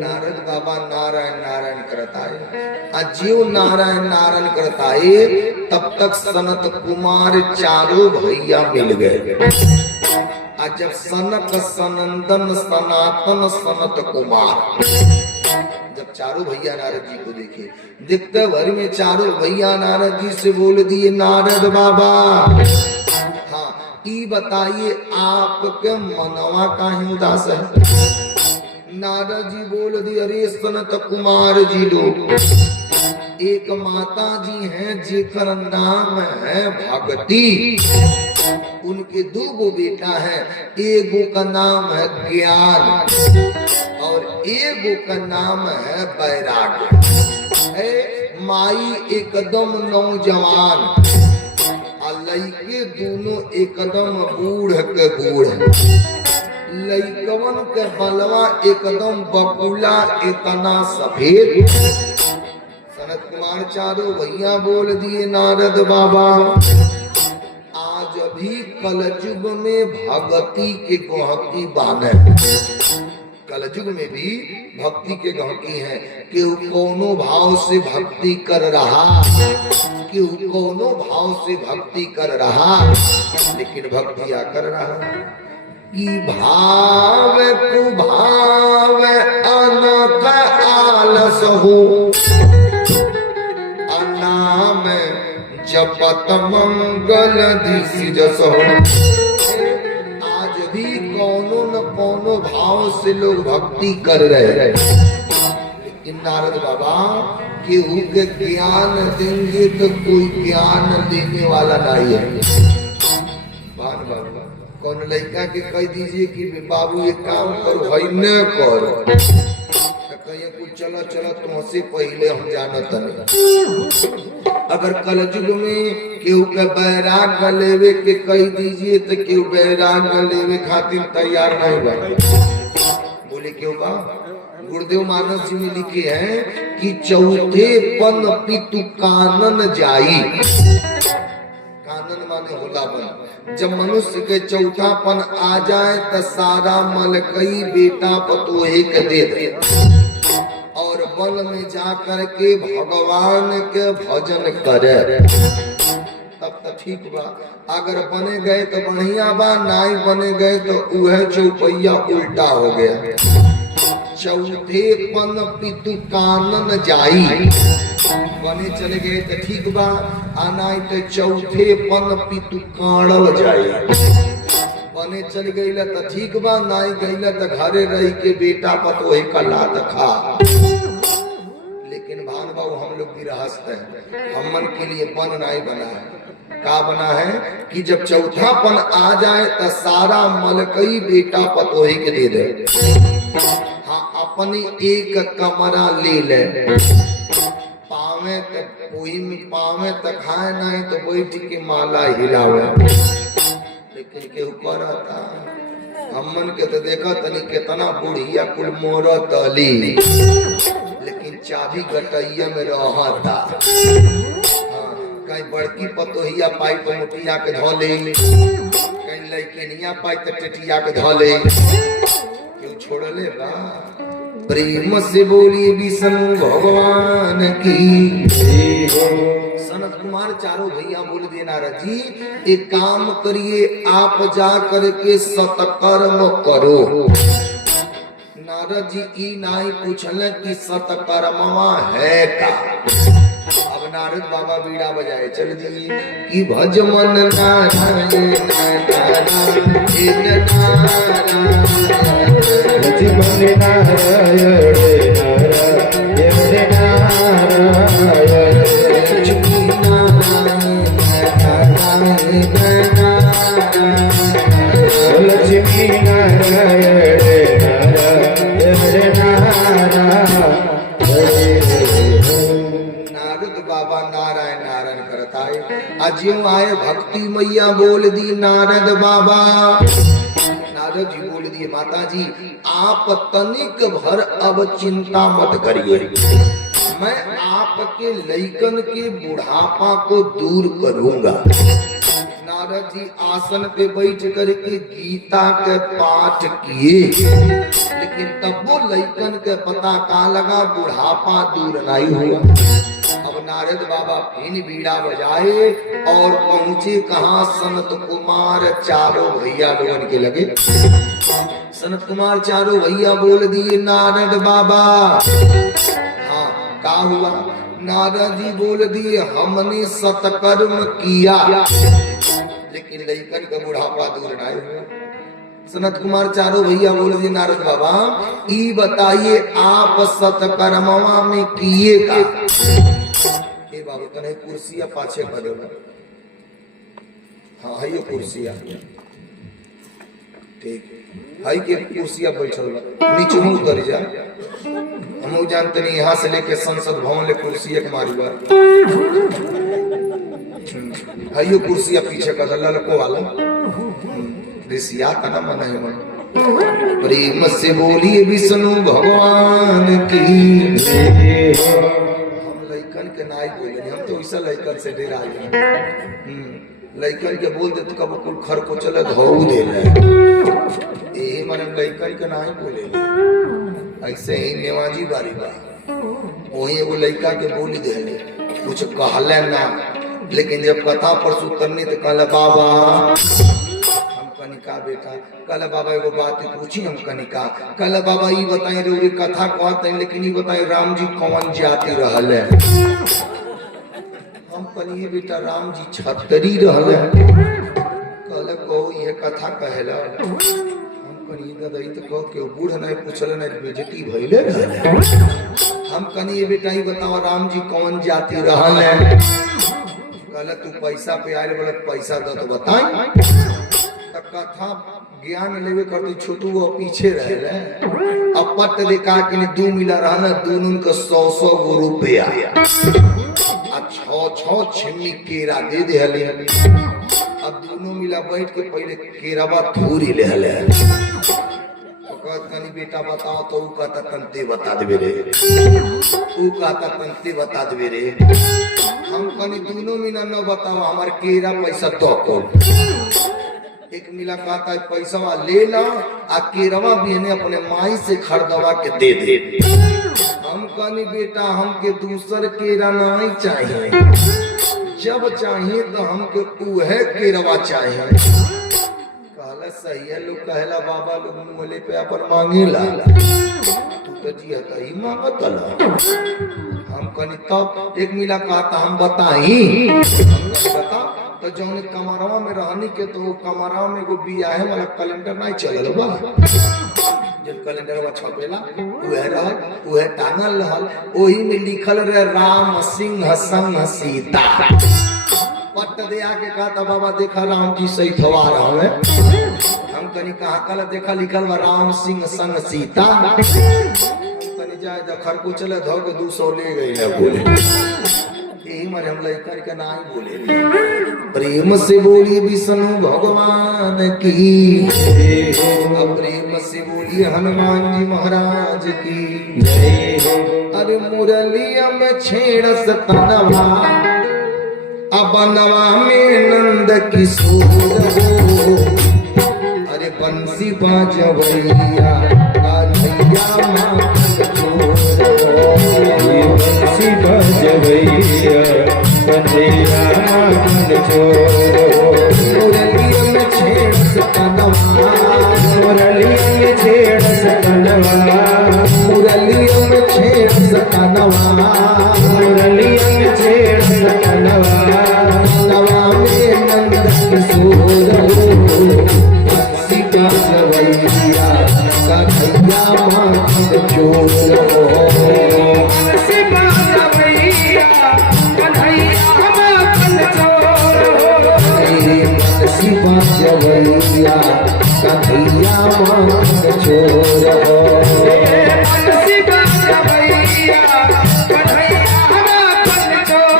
नारद बाबा नारायण नारायण करता है। जीव नारायण नारायण करता है, तब तक सनत कुमार चारों भैया मिल गए। जब सनक सनंदन सनातन सनत कुमार, जब चारों भैया नारद जी को देखे, देखते भर में चारों भैया नारद जी से बोल दिए नारद बाबा हाँ ई बताइए आपके मनवा काहे उदास है? नारद जी बोल दिए अरे सनत कुमार जी लोग, एक माता जी हैं जिकर नाम है भगती, उनके दो गो बेटा है, एगो का नाम है ज्ञान और एगो का नाम है वैराग्य। माई एकदम नौजवान, लइके दोनों एकदम बूढ़ के बूढ़, लइकवन के बलवा एकदम बकुला इतना सफेद। सनत कुमार चारों भैया बोल दिए नारद बाबा आज भी कलयुग में भक्ति के गहकी बाने, कलयुग में भी भक्ति के गहकी है। केहू कोनो भाव से भक्ति कर रहा, केहू कोनो भाव से भक्ति कर रहा, लेकिन भक्तिया कर रहा कि भाव कुभाव अनक आलस हो, अनाम जपत मंगल दिशि जस हो। आज भी कोनो न कोनो भाव से लोग भक्ति कर रहे हैं, लेकिन नारद बाबा केहू के ज्ञान देंगे तो कोई ज्ञान देने वाला नहीं है। कौन लड़का के कह दीजिए कि बाबू ये काम करो है न करो कहिए कुछ चलो चलो तुमसे पहले हम जानत नहीं। अगर कलयुग में केहू के बैराग लेवे के कह दीजिए तो केहू बैराग लेवे खातिर तैयार नहीं बा। बोले क्यों बा? गुरुदेव मानस जी में लिखे हैं कि चौथे पन पितु कानन जाई। कानन माने होला बन। जब मनुष्य के चौथापन आ जाए तो सारा मल कई बेटा पतोहे के दे दे और बल में जा करके भगवान के भजन करे तब तो ठीक बा। अगर बने गए तो बढ़िया बा, नहीं बने गए तो वह चौपैया उल्टा हो गया। चौथे पन पितु कानन जाई। बने चले गए तो ठीक बा, आना तो चौथे पन पितु काणल जाई। बने चल गई तो ठीक बा, नहीं गई तो घरे रही के बेटा पतोहे का लात खा। लेकिन भान बाबू हम लोग गृहस्थ हैं, हमन के लिए पन नहीं बना है। का बना है कि जब चौथा पन आ जाए तो सारा मलकई बेटा पतोहे के दे दे। हाँ, अपनी एक कमरा ले ले, पावे तक वही में पावे तक खाए नहीं तो बैठ के माला हिलावे। लेकिन केहू करता हमन के तो देखा तनी कितना बुढ़िया कुल मोरत अली, लेकिन चाबी गटैया में रहता। कहीं बड़की पतोहिया पाई तो मुठिया के धोले, कहीं लइकनिया पाई तो टेटिया के धोले। क्यों छोड़ले बा? प्रेम से बोली विष्णु भगवान की। सनत कुमार चारों भैया बोल दिए नारद जी एक काम करिए, आप जा करके सतकर्म करो। नारद जी ई नहीं पूछले कि सतकर्मवा है का। अब नारद बाबा बीड़ा बजाए चल दिए कि भज मन नारायण नारायण भज मन नारायण लक्ष्मी नारायण बाबा नारायण नारायण करता है। अज्यों आए भक्ति मैया बोल दी नारद बाबा। नारद जी बोल दिए माता जी आप तनिक भर अब चिंता मत करिए, मैं आपके लइकन के बुढ़ापा को दूर करूंगा। नारद जी आसन पे बैठ करके गीता के पाठ किए, लेकिन तब वो लइकन के पता का लगा बुढ़ापा दूर नहीं हुआ। अब नारद बाबा फिर बीड़ा बजाए और पहुंचे कहा सनत कुमार चारों भैया लोगन के लगे। सनत कुमार चारों भैया बोल दिए नारद बाबा। हाँ, का हुआ? नारद जी बोल दिए हमने सतकर्म किया, लेकिन लइकन का बुढ़ापा दूर नहीं हुआ। सनत कुमार चारों भैया बोल दिए नारद बाबा ई बताइए आप सतकर्मवा में किए का। ए बाबू तने कुर्सिया पाछे कर दो। हाँ है ये कुर्सिया, ठीक है के कुर्सिया बैठल नीचे मुंह उतर जा। हम जानते नहीं यहाँ से लेके संसद भवन ले कुर्सिया के मारी बा है ये कुर्सिया पीछे का ललको वाला ऋषिया का ना मन है मन। प्रेम से बोलिए विष्णु भगवान की। हम लइकन के नाई बोले, हम तो ऐसा लइकन से डेरा लइकन के बोल दे तो कब कुल खर को चले धोऊ दे यही मन लइकन के नाई बोले। ऐसे ही नेवाजी बारी बा वही एगो लइका के बोली दे कुछ कहले ना, लेकिन जब कथा पर सुतरनी तो कहला बाबा हम कनिका बेटा, कहला बाबा एगो बात पूछी हम कनिका, कहला बाबा ये बताई रे कथा कहते हैं लेकिन ये बताई राम जी कौन जाति रहल है। हम कनिए बेटा राम जी छतरी रहल है। कहला को ये कथा कहला हम कनिए दादा तो कहो के बूढ़ नहीं पूछल नहीं बेजती भइले रहल। हम कनिए बेटा ये बताओ राम जी कौन जाति रहल है। कहला तू पैसा पे आए बोले पैसा दो तो बताई। तो कथा ज्ञान लेवे करते छोटू वो पीछे रहे अब पट देखा कि 2 मिला रहना दोनों का 100 गो रुपया आ 6 छिमी केरा दे दे हले अब दोनों मिला बैठ के पहले केरावा थूरी ले हले कनी बेटा बताओ तो ऊ कहता तंते बता देवे रे ऊ कहता तंते बता देवे रे हम कनी दोनों मिला न बताओ हमार केरा पैसा तो को एक मिला कहता है पैसा ले ला आ केरवा भी इन्हें अपने माई से खरीदवा के दे दे हम कनी बेटा हमके दूसर केरा नहीं चाहिए जब चाहिए तो हमके उहे केरवा चाहिए कहला सही है लोग कहला बाबा लोग मोले पे अपन मांगेला तू तो जी हता ही मांगतला हम कनी तब एक मिला कहता हम बताई बता तो जौन कमरवा में रहनी के तो कमरवा में एगो बियाहे वाला कैलेंडर नहीं चलल बा जब कैलेंडरवा छपेला उहे टांगल रहल ओही में लिखल रहे राम सिंह संग सीता पट दे आके कहता बाबा देखा राम जी सही थवा रहा है हम कनी कहा कल देखा लिखल बा राम सिंह संग सीता कनी जाए दखर को चले धो के 200 ले गई ना बोले यही मारे हम लड़का के ना ही बोले प्रेम से बोली विष्णु भगवान की प्रेम से बोली हनुमान जी महाराज की अरे मुरलिया में छेड़ सतनवा अबनवा में नंद किशोर हो अरे बंसी बाजवैया कान्हैया माखन चोर बंसी बाजवैया कान्हैया माखन चोर मुरलिया में छेड़ सतनवा मुरलिया में छेड़ सतनवा मुरलिया में छेड़ सतनवा मुरलिया में छेड़ सतनवा नवा में नंद किशोर बंसी बाजवैया कान्हैया माखन चोर बंसी बाजवैया कान्हैया माखन चोर बंसी बाजवैया कान्हैया माखन चोर बंसी बाजवैया कान्हैया माखन चोर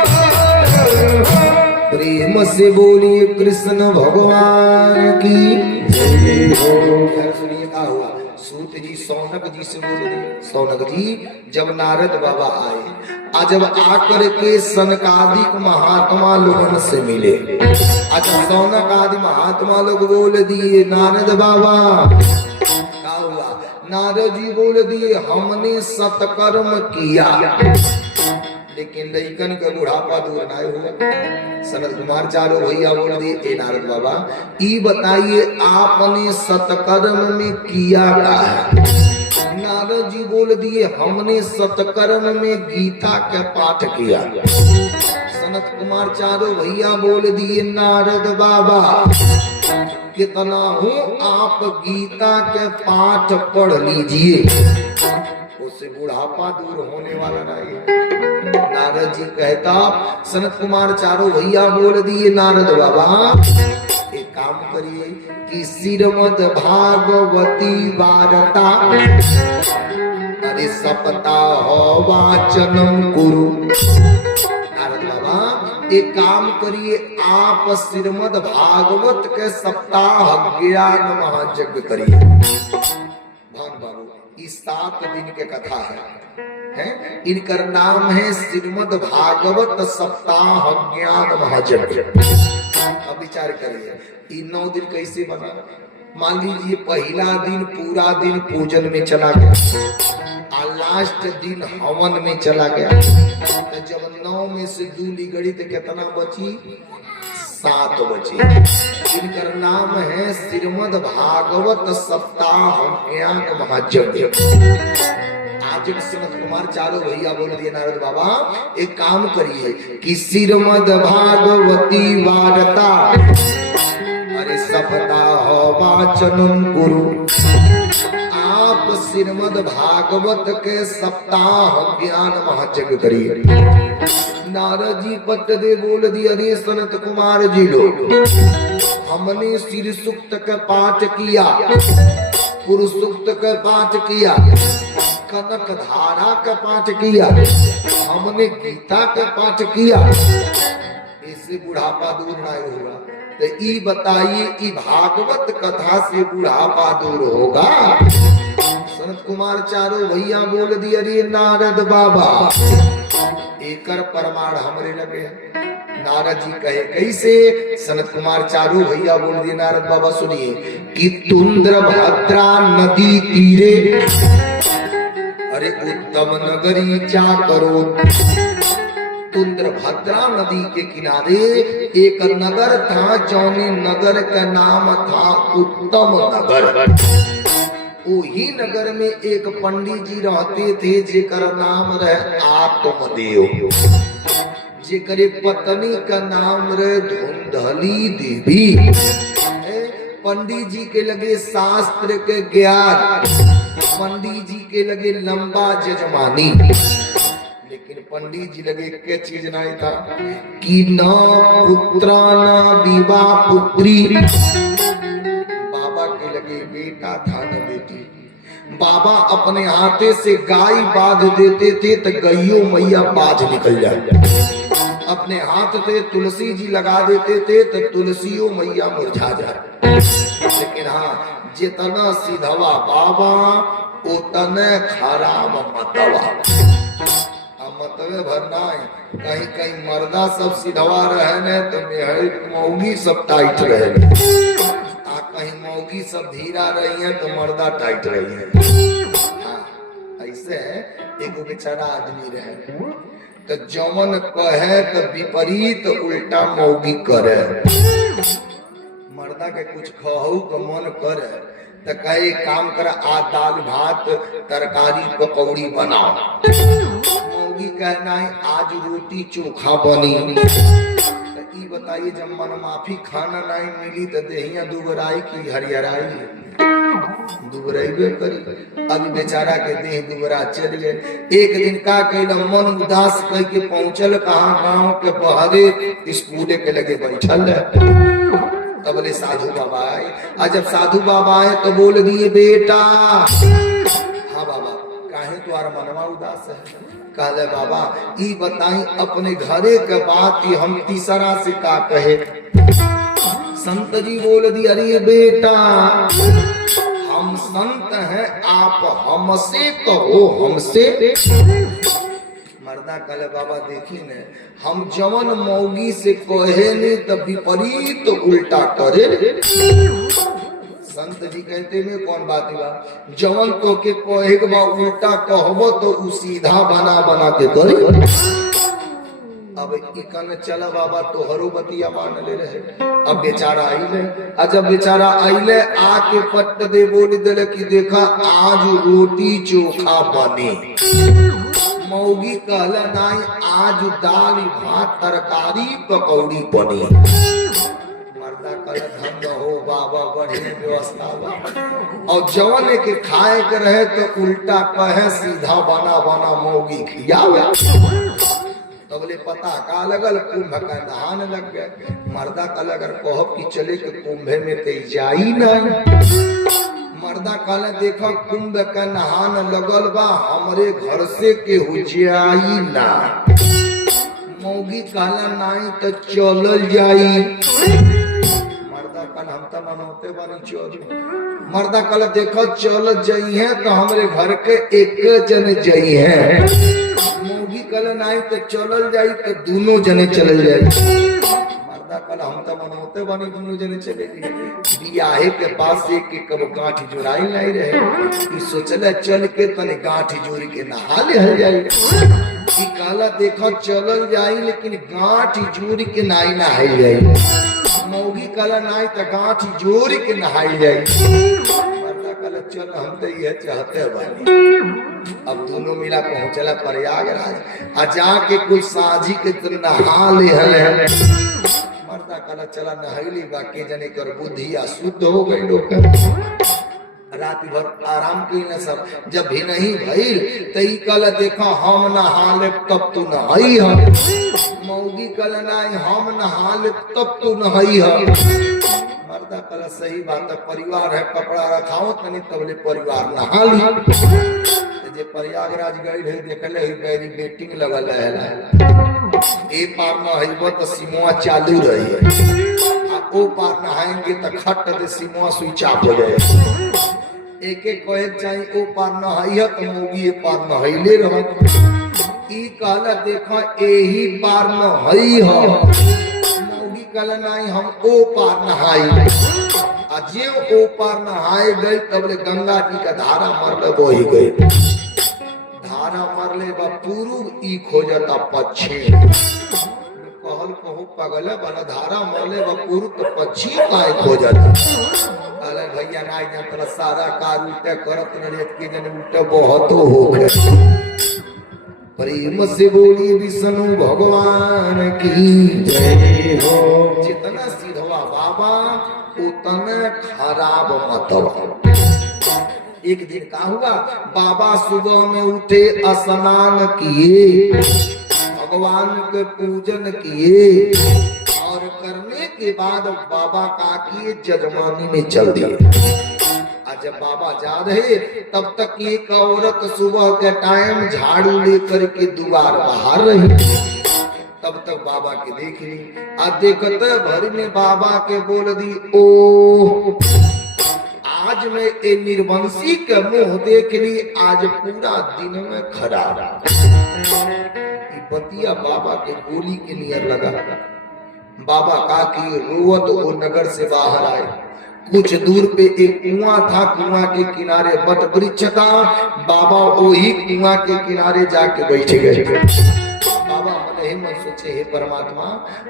प्रेम से बोलिए कृष्ण भगवान की जय हो। सुनिए क्या हुआ सूत जी सौनक जी से बोले सौनक जी जब नारद बाबा आए जब आकर के सनकादिक महात्मा लोगन से मिले अच्छा सौनक आदि महात्मा लोग बोल दिए नारद बाबा क्या हुआ नारद जी बोल दिए हमने सत्कर्म किया लेकिन लइकन का बुढ़ापा दूर ना हुआ सनत कुमार चारो भैया बोल दिए ए नारद बाबा ई बताइए आपने सत्कर्म में किया क्या है नारद जी बोल दिए हमने सत्कर्म में गीता का पाठ किया सनत कुमार चारो भैया बोल दिए नारद बाबा कितना हूँ आप गीता के पाठ पढ़ लीजिए उससे बुढ़ापा दूर होने वाला नहीं नारद जी कहता सनत कुमार चारों भैया बोल दिए नारद बाबा एक काम करिए कि श्रीमद् भागवती वार्ता अरे सप्ताह वाचनम कुरु नारद बाबा एक काम करिए आप श्रीमद् भागवत के सप्ताह ज्ञान महायज्ञ करिए भान बाबू इस 7 दिन के कथा है इनका नाम है श्रीमद् भागवत सप्ताह ज्ञान महायज्ञ अब विचार करिए ये 9 दिन कैसे बना मान लीजिए पहला दिन पूरा दिन पूजन में चला गया और लास्ट दिन हवन में चला गया तो जब 9 में से 2 लिगड़ी तो कितना बची 7 बची इनका नाम है श्रीमद् भागवत सप्ताह ज्ञान महायज्ञ आज सनत कुमार चारों भैया बोल दिए नारद बाबा एक काम करिए कि श्रीमद् भागवती वार्ता अरे सप्ताह वाचनम गुरु आप श्रीमद् भागवत के सप्ताह ज्ञान महायज्ञ करिए नारद जी पट दे बोल दिए अरे सनत कुमार जी लोग हमने सिर सूक्त का पाठ किया, पुरुष सूक्त का पाठ किया, कनक धारा का पाठ किया, हमने गीता का पाठ किया, इससे बुढ़ापा दूर नहीं होगा। तो ई बताइए, ई भागवत कथा से बुढ़ापा दूर होगा? सनत कुमार चारों भैया बोल दिया, अरे नारद बाबा एकर प्रमाण हमरे लगे। नारद जी कहे कैसे? सनत कुमार चारों भैया बोल दिए, नारद बाबा सुनिए कि तुंद्रभद्रा नदी तीरे, अरे उत्तम नगरी चा करो। तुंद्रभद्रा नदी के किनारे एक नगर था, जौने नगर का नाम था उत्तम नगर। वही नगर में एक पंडित जी रहते थे, जेकर नाम रहे आत्मदेव, जेकर पत्नी का नाम रहे धुंधली देवी। पंडित जी के लगे शास्त्र के ज्ञान, पंडित जी के लगे लंबा जजमानी, लेकिन पंडित जी लगे के चीज नहीं था कि न पुत्रा न विवाह पुत्री। बाबा के लगे बेटा था न बेटी। बाबा अपने हाथे से गाय बांध देते थे तो गैयो मैया बाज निकल जाए। अपने हाथ से तुलसी जी लगा देते थे तो तुलसियों मैया मुरझा जाए। लेकिन हाँ, जितना सीधवा बाबा उतने खराब मतवा। मतवे भरना है, कहीं कहीं मर्दा सब सीधवा रहे न तो मेहरी मौगी सब टाइट रहे, कहीं मौगी सब धीरा रही है तो मर्दा टाइट रही है। हाँ, ऐसे एगो बेचारा आदमी रहे तो जौन कहे तो विपरीत उल्टा मौगी करे। मर्दा के कुछ खहू का मन करे तो कहे काम कर, आज दाल भात तरकारी पकौड़ी बनाओ। मौगी कहना है आज रोटी चोखा बनी। तो ई बताइए, जब मन माफी खाना नहीं मिली तो देहिया दुबराई की हरियराई? दुबराइबे करी। अभी बेचारा के देह दुबरा चल गए। एक दिन का कैला, मन उदास कह के पहुंचल कहाँ, गाँव के बहरे स्कूले के लगे बैठल है। तब बोले साधु बाबा आए। और जब साधु बाबा आए तो बोल दिए, बेटा। हाँ बाबा, काहे तुम्हारा मनवा उदास है? कहले बाबा ई बताई अपने घरे के बात ही हम तीसरा से का कहे? संत जी बोल दिए, अरे बेटा हम संत हैं, आप हमसे कहो, हमसे। मर्दा कहले बाबा देखी ने, हम जवन मौगी से कहे नहीं तब विपरीत तो उल्टा करे। संत जी कहते में कौन बात बा? जवन तो के कहे के बा उल्टा कहबो तो उ सीधा बना बना के करे। अब इकन चला बाबा तोहरो बतिया मान ले रहे। अब बेचारा आइले, जब बेचारा आइले आके पट्ट दे बोल दे कि देखा आज रोटी चोखा बने। मौगी कहला नहीं, आज दाल भात तरकारी पकौड़ी बनी। मर्दा कहला धन्य हो बाबा, बढ़िया व्यवस्था बा। और जवन के खाए के रहे तो उल्टा कहे, सीधा बना बना मौगी खियावे। तब ले पता का लगल, कुंभ का नहान लग गए। मर्दा कहला अगर कहब कि चले के कुंभे में ते जाई नहीं। मर्दा कहला देखा कुंभ का नहान लगल बा, हमरे घर से केहू जाई ना। मौगी कहला नहीं तो चलल जाई। मर्दा कहला हम तो मनौते बनी चल। मर्दा कहला देखो चल जाई है तो हमरे घर के एक जन जाई है। मौगी कहला नहीं तो चलल जाई तो दोनों जने चल जाई। कल हम तो मनौते बनी दोनों जने चलेगी। बियाहे के पास से के कब गांठी जोड़ाई नहीं रहे, सोचले चल के तने गांठी जोड़ के नहा ले हल जाई। कहला देखो चलल जाई लेकिन गांठी जोड़ के नाई नहाई जाई। मौगी कहला नहीं तो गांठी जोड़ के नहाई जाई। मर्दा कहला चल हम तो ये चाहते बानी। अब दोनों मिला पहुंचला प्रयागराज। जाके कुछ साझी के नहा ले हल। मर्दा कहला चला नहैली, बाकी जने कर बुद्धि शुद्ध हो गई। लोग रात भर आराम की न सब। जब भी नहीं भइल तई कल देखा हम नहा ले तब तू नहाई है। मौगी कल नहीं हम नहा ले तब तू नहाई है। मर्दा कल सही बात है, परिवार है, कपड़ा रखाओ तनी तबले परिवार नहा ली। जे प्रयागराज गई है देखले है बैरिकेडिंग लगल है, ए पार न हइबो तो सीमा चालू रही है, ओ पार नहाएंगे तो खट दे सीमा स्विच ऑफ हो जाए। एक एक कहे चाहिए ओ पार नहाइया तो मोगी ए पार नहाइले रह। ई कहला देखा एही पार नहाई ह, मोगी कहला नहीं हम ओ पार नहाई। आ जे ओ पार नहाए गई तबले गंगा जी का धारा मरले बोही गई। धारा मरले बा पूर्व ई खोजता पश्चिम। कहल कहू पगले वाला धारा मरले बा पूर्व तो पश्चिम काय खोजता। अरे भैया ना जंत्र सारा कार उल्टे करत न रेत के जन उल्टे बहुत हो गए। प्रेम से बोली विष्णु भगवान की जय हो। जितना सीधवा बाबा उतना खराब मतलब। एक दिन का हुआ, बाबा सुबह में उठे, स्नान किए, भगवान के पूजन किए और करने के बाद बाबा का किए जजमानी में चल दिए। जब बाबा जा रहे तब तक एक औरत सुबह के टाइम झाड़ू लेकर के द्वार बाहर रही। तब तक बाबा के देख ली। आज देखते भर में बाबा के बोल दी, ओ आज मैं ए निर्वंशी के मुंह देख ली, आज पूरा दिन में खराब। बतिया बाबा के गोली के नियर लगा। बाबा का की रोवत वो नगर से बाहर आए। कुछ दूर पे एक कुआं था, कुआं के किनारे बट वृक्ष था। बाबा वही कुआं के किनारे जाके बैठ गए। बाबा मन ही मन सोचे, हे परमात्मा,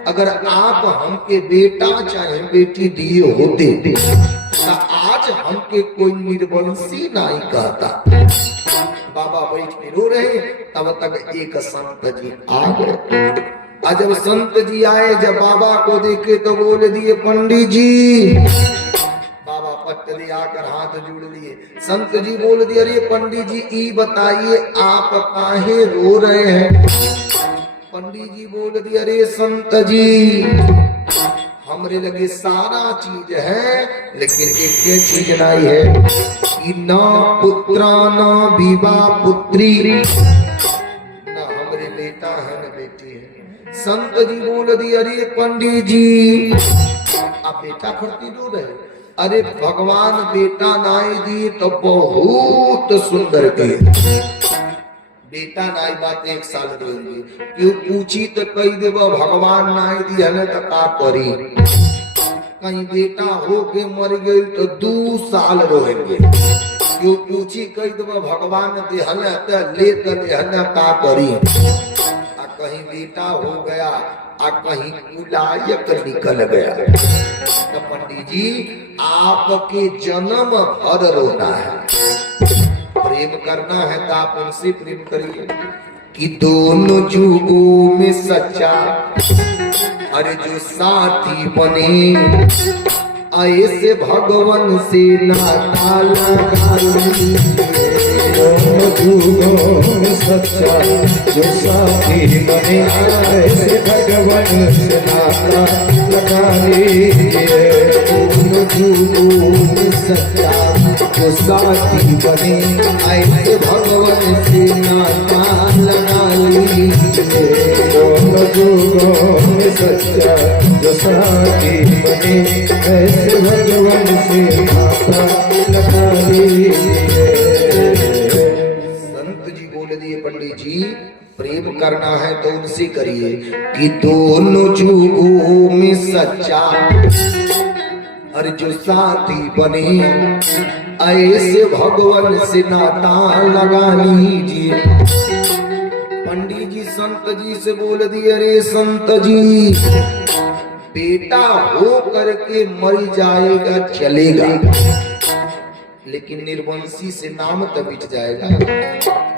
अगर आप हमके बेटा चाहे बेटी दिए होते तो आज हमके कोई निर्वंशी नहीं कहता। बाबा बैठ के रो रहे, तब तक एक संत जी आ गए। जब संत जी आए, जब बाबा को देखे तो बोल दिए, पंडित जी। बाबा पट्ट दे आकर हाथ जोड़ लिए। संत जी बोल दिए, अरे पंडित जी ई बताइए आप काहे रो रहे हैं। पंडित जी बोल दिए, अरे संत जी हमरे लगे सारा चीज है लेकिन एक चीज नहीं है कि ना पुत्रा ना विवा पुत्री, ना हमरे बेटा है न बेटी है। संत जी बोल दिए, अरे पंडित जी आप बेटा खड़ती दूर है। अरे भगवान बेटा नाई दी तो बहुत सुंदर के बेटा नाई बात 1 साल रोएंगे। क्यों पूछी तो कही देव भगवान नाई दी है तो का करी। कहीं बेटा हो के मर गई तो 2 साल रोएंगे। क्यों पूछी कही देव भगवान देहल तो ले देहल का करी। कहीं बेटा हो गया आ कहीं कुलायक निकल गया तो पंडित जी आपके जन्म भर रोना है। प्रेम करना है तो आप उनसे प्रेम करिए कि दोनों जुगों में सच्चा, अरे जो साथी बने ऐसे भगवान से नाता लगा लीजिए। दोनों जुगों में सच्चा जो साथी बने ऐसे भगवान से नाता लगा लीजिए। दोनों जुगों में सच्चा जो साथी बने ऐसे भगवान से नाता लगा लीजिए। दोनों जुगों में सच्चा जो साथी बने ऐसे भगवान से नाता लगा लीजिए। संत जी बोल दिए, पंडित जी प्रेम करना है तो उनसे करिए कि दोनों जुगों में सच्चा, अरे जो साथी बने ऐसे भगवान से नाता लगा लीजिए। पंडित जी संत जी से बोल दिए, अरे संत जी बेटा हो करके मर जाएगा चलेगा लेकिन निर्वंशी से नाम तो मिट जाएगा।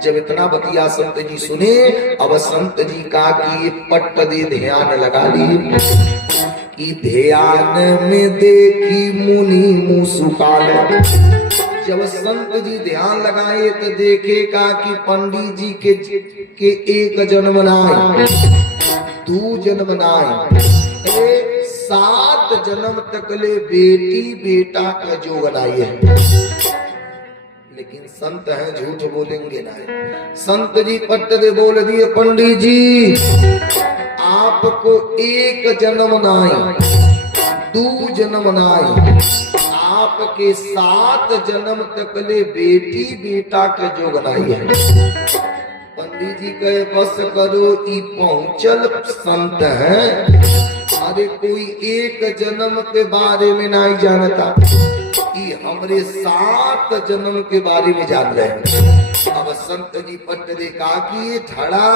जब इतना बतिया संत जी सुने, अब संत जी का कि पट्ट दे ध्यान लगा ली कि ध्यान में देखी मुनि मुसुकाल। जब संत जी ध्यान लगाए तो देखेगा कि पंडित जी के एक जन्म नाय, दू जन्म नाय, 7 जन्म तक ले बेटी बेटा का जोग नाई है। लेकिन संत हैं झूठ बोलेंगे ना। संत जी पट्ट दे बोल दिए पंडित जी आपको एक जन्म नाई, दू जन्म नाई, आपके 7 जन्म तक ले बेटी बेटा के जोग नाई है। पंडित जी कहे बस करो ई पहुंचल संत है, अरे कोई एक जन्म के बारे में नहीं जानता, ई हमरे 7 जन्म के बारे में जान रहे हैं। अब संत जी पट्ट देखा कि ये ठड़ा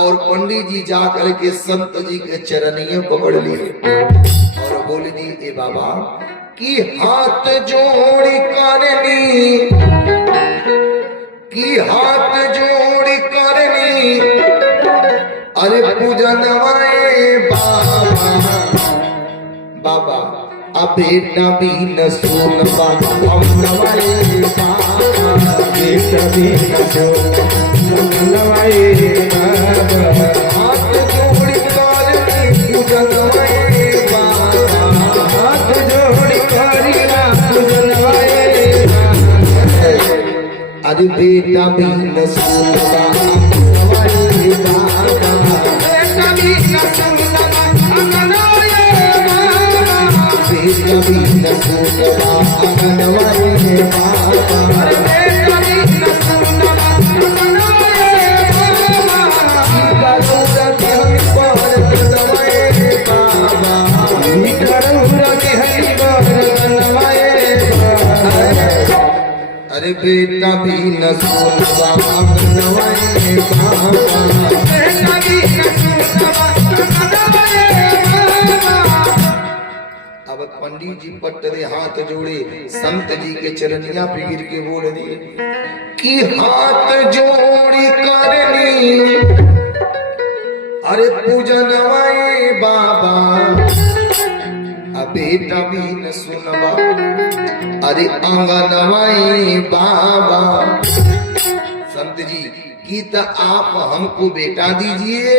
और पंडित जी जा करके संत जी के चरणियों पकड़ लिए और बोल दी ए बाबा कि हाथ जोड़ी करनी, कि हाथ जोड़ी करनी, अरे पूजनवाए बाबा, बाबा अब बेटा भी न सुन हम नवाए बाबा, बेटा भी न सुन नवाए बाबा, हाथ जोड़ी करनी पूजनवाए बाबा, हाथ जोड़ी करिया पूजनवाए बाबा, अरे बेटा भी न सुन हम नवाए बाबा, बेटा भी न सुन हम नवाए बाबा, बेटा भी न सुन हम नवाए बाबा, बेटा भी न सुन हम नवाए अरे बेटा भी न सुनवा नवाए बाबा, बेटा भी न सुनवा नवाए बाबा। अब पंडित जी पट्टे हाथ जोड़े संत जी के चरनिया पे गिर के बोल दिए कि हाथ जोड़ी करनी, अरे पूजनवाए बाबा, बेटा भी न सुनवा अरे आंगनवाए बाबा। संत जी की तो आप हमको बेटा दीजिए,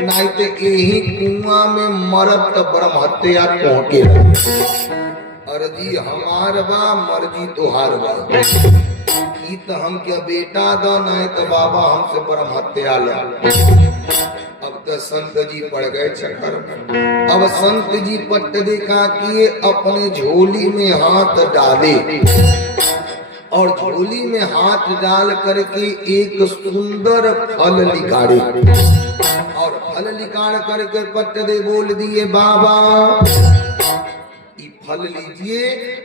नहीं तो यही कुआं में मरब तो ब्रह्म हत्या पहुंचे। अर्जी हमार बा मर्जी तोहार बा, की तो हम क्या बेटा दो, नहीं तो बाबा हमसे ब्रह्म हत्या ले। अब तो संत जी पड़ गए चक्कर में। अब संत जी पट्ट देखा कि ये अपने झोली में हाथ डाले और झोली में हाथ डाल करके एक सुंदर फल निकाले और फल निकाल करके पट्ट दे बोल दिए बाबा ये फल लीजिए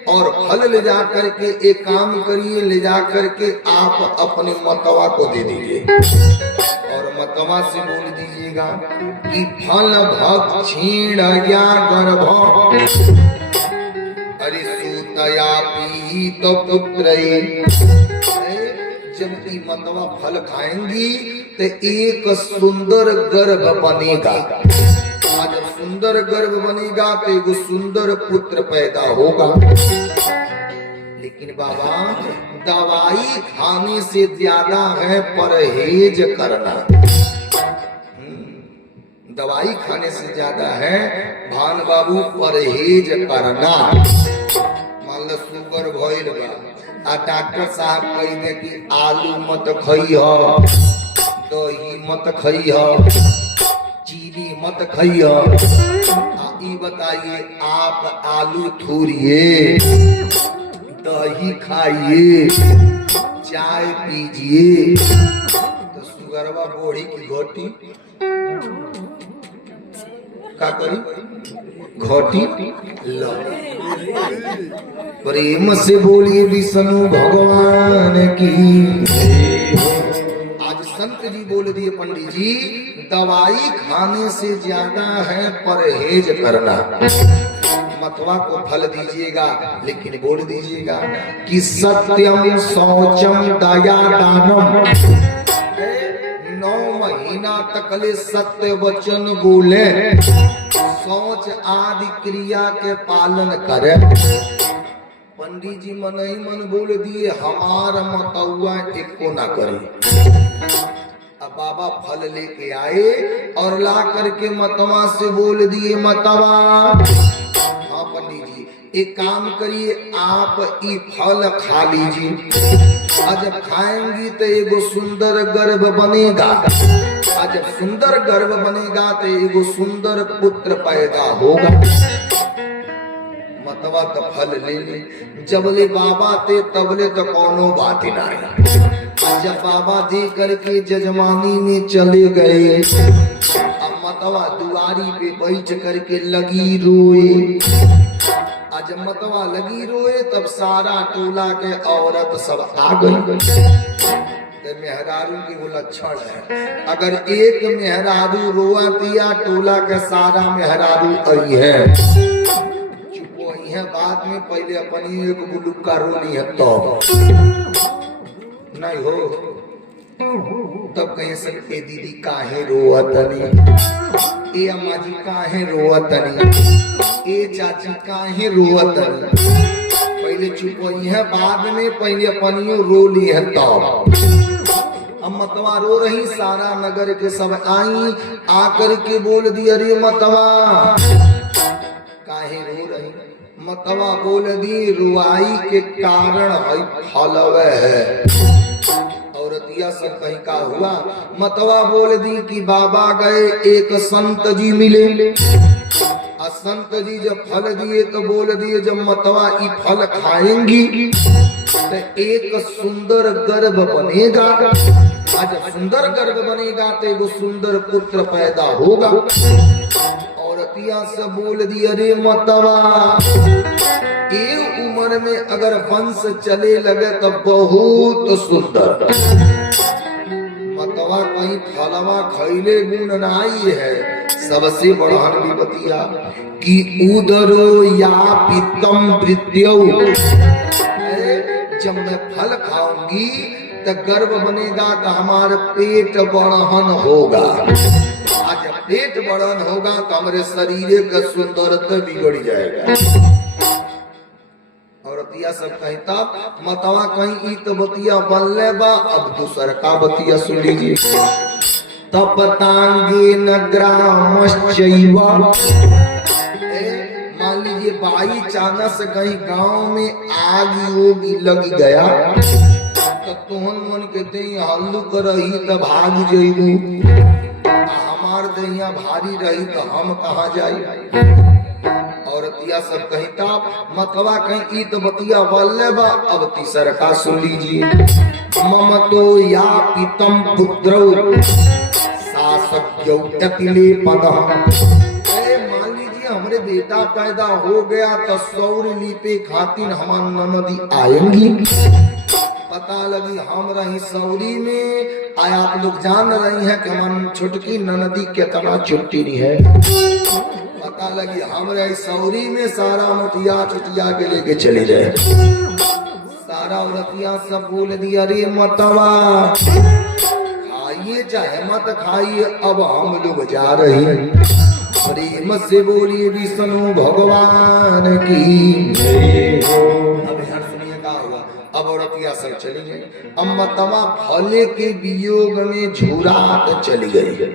और फल ले जा करके एक काम करिए, ले जा करके आप अपने मतवा को दे दीजिए और मतवा से बोल दीजिएगा कि फल भक्षीण या गर्भ, अरे सूतया पीत पुत्र। जब ये मतवा फल खाएंगी तो एक सुंदर गर्भ बनेगा, जब सुंदर गर्भ बनेगा तो एक सुंदर पुत्र पैदा होगा। लेकिन बाबा दवाई खाने से ज्यादा है परहेज करना, दवाई खाने से ज्यादा है भान बाबू परहेज करना। मान लो शुगर भइल बा आ डॉक्टर साहब कही कि आलू मत खइह, दही मत खइह, चीनी मत खइह। ई बताइए आप आलू थूरिए, दही खाइए, चाय पीजिए तो सुगरवा बोढ़ी की घोटी का करी, घोटी लो। प्रेम से बोलिए विष्णु भगवान की। आज संत जी बोल दिए पंडित जी दवाई खाने से ज्यादा है परहेज करना। मतवा को फल दीजिएगा लेकिन बोल दीजिएगा कि सत्यम शौचम दया दानम। 9 महीना तकले सत्य वचन बोले, शौच आदि क्रिया के पालन करे। पंडित जी मन ही मन बोल दिए हमार मतौआ एको ना करे। अब बाबा फल लेके आए और ला करके मतवा से बोल दिए मतवा, हाँ पंडित जी एक काम करिए आप ये फल खा लीजिए, और जब खाएंगी तो एगो सुंदर गर्भ बनेगा, और जब सुंदर गर्भ बनेगा तो एगो सुंदर पुत्र पैदा होगा। मतवा तो फल ले ले, जबले बाबा थे तबले तो कोनो बात ही नहीं। जब बाबा दे करके जजमानी में चले गए, अब मतवा दुआरी पे बैठ करके लगी रोए। आज मतवा लगी रोए तब सारा टोला के औरत सब आ गई। मेहरारू की वो लक्षण है, अगर एक मेहरारू रोआ दिया टोला के सारा मेहरारू आई है, चुप वही है। बाद में पहले अपनी एक बुलुक्का रोनी है तो नहीं हो, तब कह सकते दीदी काहे रोअतनी, ए अम्मा जी काहे रोअतनी, ए चाची काहे रोअतनी। पहले चुप हुई है, बाद में पहले अपनियों रो ली है तब। अब मतवा रो रही, सारा नगर के सब आई, आकर के बोल दिया अरे मतवा काहे रो रही। मतवा बोल दी रुआई के कारण है फलवे है। औरतिया सब कहीं का हुआ, मतवा बोल दी कि बाबा गए एक संत जी मिले, संत जी जब फल दिए तो बोल दिए जब मतवा ई फल खाएंगी तो एक सुंदर गर्भ बनेगा, आज सुंदर गर्भ बनेगा तो एक सुंदर पुत्र पैदा होगा। औरतिया से बोल दी अरे मतवा ये उम्र में अगर वंश चले लगे तो बहुत सुंदर। मतवा कहीं फलवा खैले गुण नाई है, सबसे बढ़ान भी बतिया कि उदरो या पितम वृत्यो, जब मैं फल खाऊंगी तो गर्भ बनेगा तो हमारा पेट बढ़न होगा, आज पेट बढ़न होगा तो हमारे शरीर का सुंदरता बिगड़ जाएगा। औरतिया सब कहता मतवा कहीं तो बतिया बल्ले बा। अब दूसर का बतिया सुन लीजिए, तपतांगे न ग्रामश्चैवा, मान लीजिए बाई चानस कहीं गांव में आग योगी लग गया तो तुहन मन के दही हल्लू करही तो भाग जइबू, हमार दहिया भारी रही तो हम कहाँ जाई। औरतिया सब कहता मतवा कहीं तो बतिया बल्ले बा। अब तीसर का सुन लीजिए, मम तो या पितम पुत्रौ सासक्यौ यतिले पदम, मान लीजिए हमरे बेटा पैदा हो गया तो सौर लीपे खातिर हमार ननदी आएंगी। पता लगी हम रही सौरी में, आया आप लोग जान रही हैं कि हमारी छोटकी ननदी कितना चुट्टी है। पता लगी हमारे सौरी में सारा मटिया चुटिया के लेके चले जाए। सारा औरतिया सब बोल दिया अरे मतवा खाइए चाहे मत खाइए, अब हम लोग जा रहे हैं। प्रेम से बोलिए विष्णु भगवान की। अब ध्यान सुनिए का होगा। अब औरतिया सब चली गई। अब मतवा फले के वियोग में झूरात चली गई।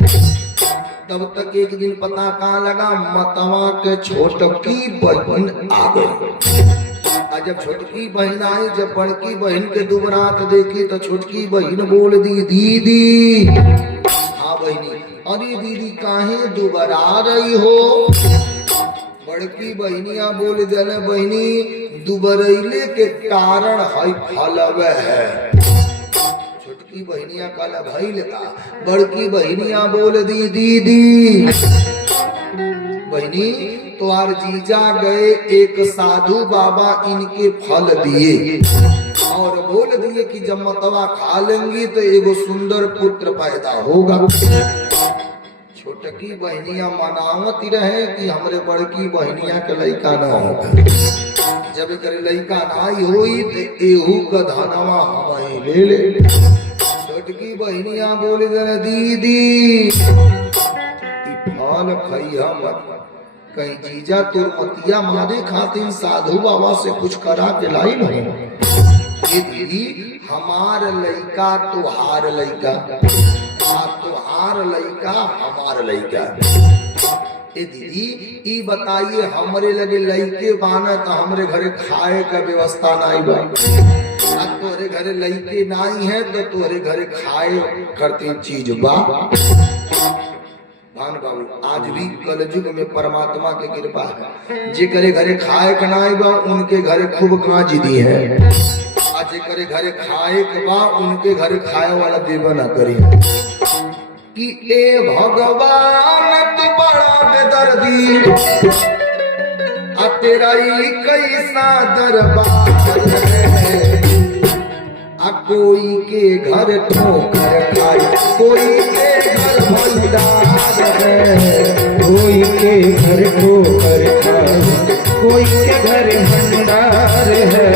तब तक एक दिन पता कहाँ लगा, मतवा के छोटकी बहन आ गई। जब छोटकी बहन आई, जब बड़की बहन के दुबरात देखी तो छोटकी बहन बोल दी दीदी, हाँ बहनी, अरे दीदी काहे दुबरा रही हो। बड़की बहनिया बोल देने बहनी दुबरैले के कारण है फलवे है। छोटकी बहनिया काला भाई लगा, बड़की बहनिया बोल दी दीदी बहनी तुम्हार जीजा गए एक साधु बाबा इनके फल दिए और बोल दिए कि जब मतवा खा लेंगी तो एगो सुंदर पुत्र पैदा होगा। छोटकी बहनिया मनावत रहे कि हमरे बड़की बहनिया के लड़का न होगा। जब कर लड़का नाई हुई तो एहू का धनवा हमें ले ले। छोटकी बहनिया बोले दीदी फल खैया मत, कहीं जीजा तुर मतिया मारे खातिर साधु बाबा से कुछ करा के लाई नहीं। ये दीदी हमार लइका तुहार लइका, तुहार लइका हमार लइका। ए दीदी ई बताइए हमरे लगे लइके बाना तो हमरे घरे खाए का व्यवस्था नहीं बा, तोरे घरे लइके नहीं है तो तोरे घरे खाए करते चीज बा। भान बाबू आज भी कलयुग में परमात्मा के कृपा है, जे करे घरे खाए का नहीं बा उनके घरे खूब कांजी दी है, आज जे करे घरे खाए के बा उनके घरे खाए वाला देव ना करी। कि ए भगवान तू बड़ा बेदर्दी, आ तेरा ही कैसा दरबार है, आ कोई के घर ठोकर खाए, कोई के घर भंडार है, कोई के घर ठोकर खाए, कोई के घर भंडार है।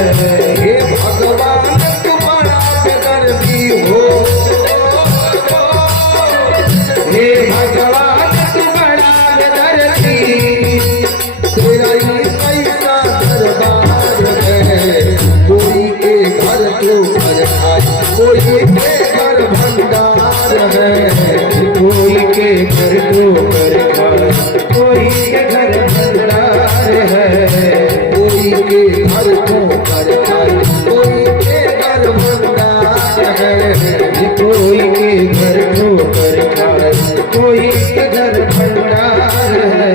हे भगवान तू बड़ा बेदर्दी हो, हे भगवान तू बड़ा बेदर्दी, तेरा ही कैसा दरबार है, कोई के घर ठोकर खाए, कोई के घर भंडार है, कोई के घर ठोकर खाए, कोई के घर भंडार है, कोई के घर ठोकर खाए, कोई के घर भंडार है, कोई के घर ठोकर खाए, कोई के घर भंडार है।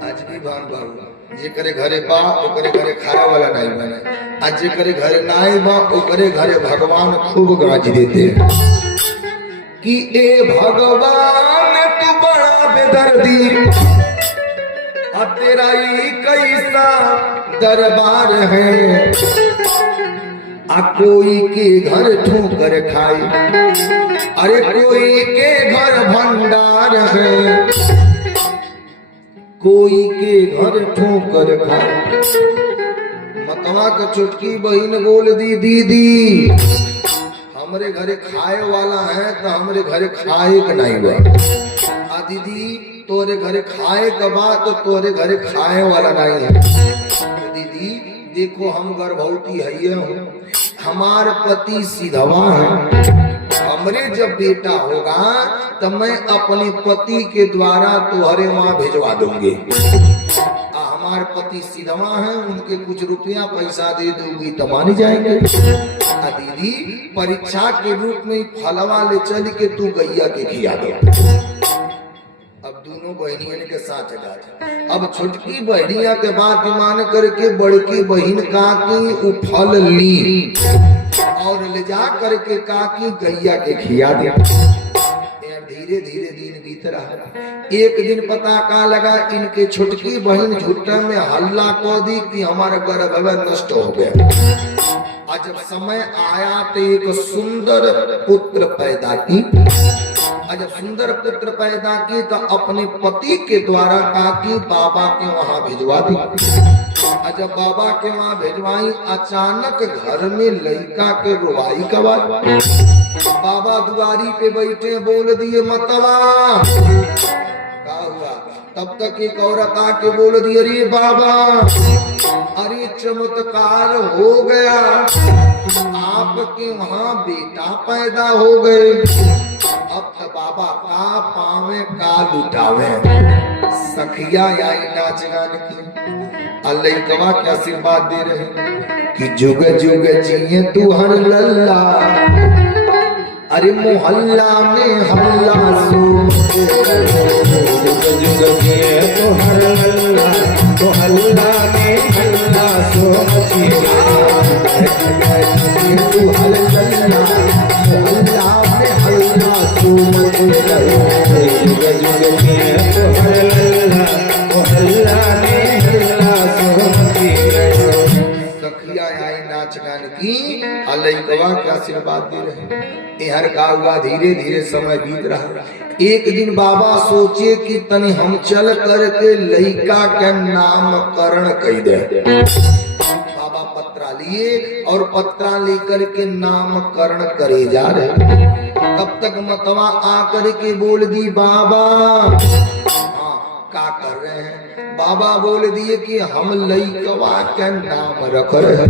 आज भी भान बाबू जे करे घरे बा ओकरे घरे खाए वाला नहीं बने, आज जे करे घरे नाई बा ओकरे घरे भगवान खूब गाज देते हैं। कि ए भगवान तू बड़ा बेदर्दी, आ तेरा ही कैसा दरबार है, आ कोई के घर ठोकर खाए, अरे कोई के घर भंडार है, कोई के घर ठोकर खाए। मतवा का चुटकी बहन बोल दी दीदी हमरे घरे खाए वाला है तो हमरे घरे खाए का नहीं बा, आ दीदी तोरे घरे खाए का बा तो तोरे घरे खाए वाला नहीं है। तो दीदी देखो हम गर्भवती है हूँ, हमार पति सीधवा है, हमरे जब बेटा होगा तब मैं अपने पति के द्वारा तुम्हारे वहां भिजवा दूंगी। हमारे पति सीधवा है, उनके कुछ रुपया पैसा दे दूंगी तो मान जाएंगे। दीदी परीक्षा के रूप में फलवा ले चल के तू गैया के खिया दे। अब दोनों बहनियन के साथ जा, अब छोटकी बहनिया के बात मान करके बड़की बहन का की उ फल ली और ले जा करके काकी गैया के खिया दे। धीरे धीरे दिन बीत रहा। एक दिन पता का लगा इनके छोटकी बहन झुट्टा में हल्ला को दी कि हमारा गर्भ नष्ट हो गया। आज जब समय आया तो एक सुंदर पुत्र पैदा की। जब सुंदर पुत्र पैदा की तो अपने पति के द्वारा काकी बाबा के वहां भिजवा दी। जब बाबा के वहां भिजवाई अचानक घर में लड़का के रुवाई का बात। बाबा दुआरी पे बैठे बोल दिए मतवा क्या हुआ। तब तक एक औरत आके बोल दी अरे बाबा अरे चमत्कार हो गया, आपके वहां बेटा पैदा हो गए। अब तो बाबा का पावे का लुटावे। सखिया आई नाच गान की अल्लाह के आशीर्वाद दे रहे कि जुग जुग जिए तू हर लल्ला। अरे मोहल्ला में हल्ला सो जुग जुग जिए तो हर लल्ला, तो हल्ला में हल्ला सो तू हर लल्ला मोहल्ला में हल्ला सो जुग जुग जिए तो हर लल्ला, तो हल्ला में हल्ला सो सखिया आई नाच गान की अल्लाह के आशीर्वाद दे रहे। हर का हुआ धीरे धीरे समय बीत रहा। एक दिन बाबा सोचे कि तनी हम चल करके लड़का के नामकरण कर दे। बाबा पत्रा लिए और पत्रा लेकर के नामकरण करे जा रहे। तब तक मतवा आकर के बोल दी बाबा। हाँ, क्या कर रहे हैं? बाबा बोल दिए कि हम लइकवा के नाम रख रहे हैं।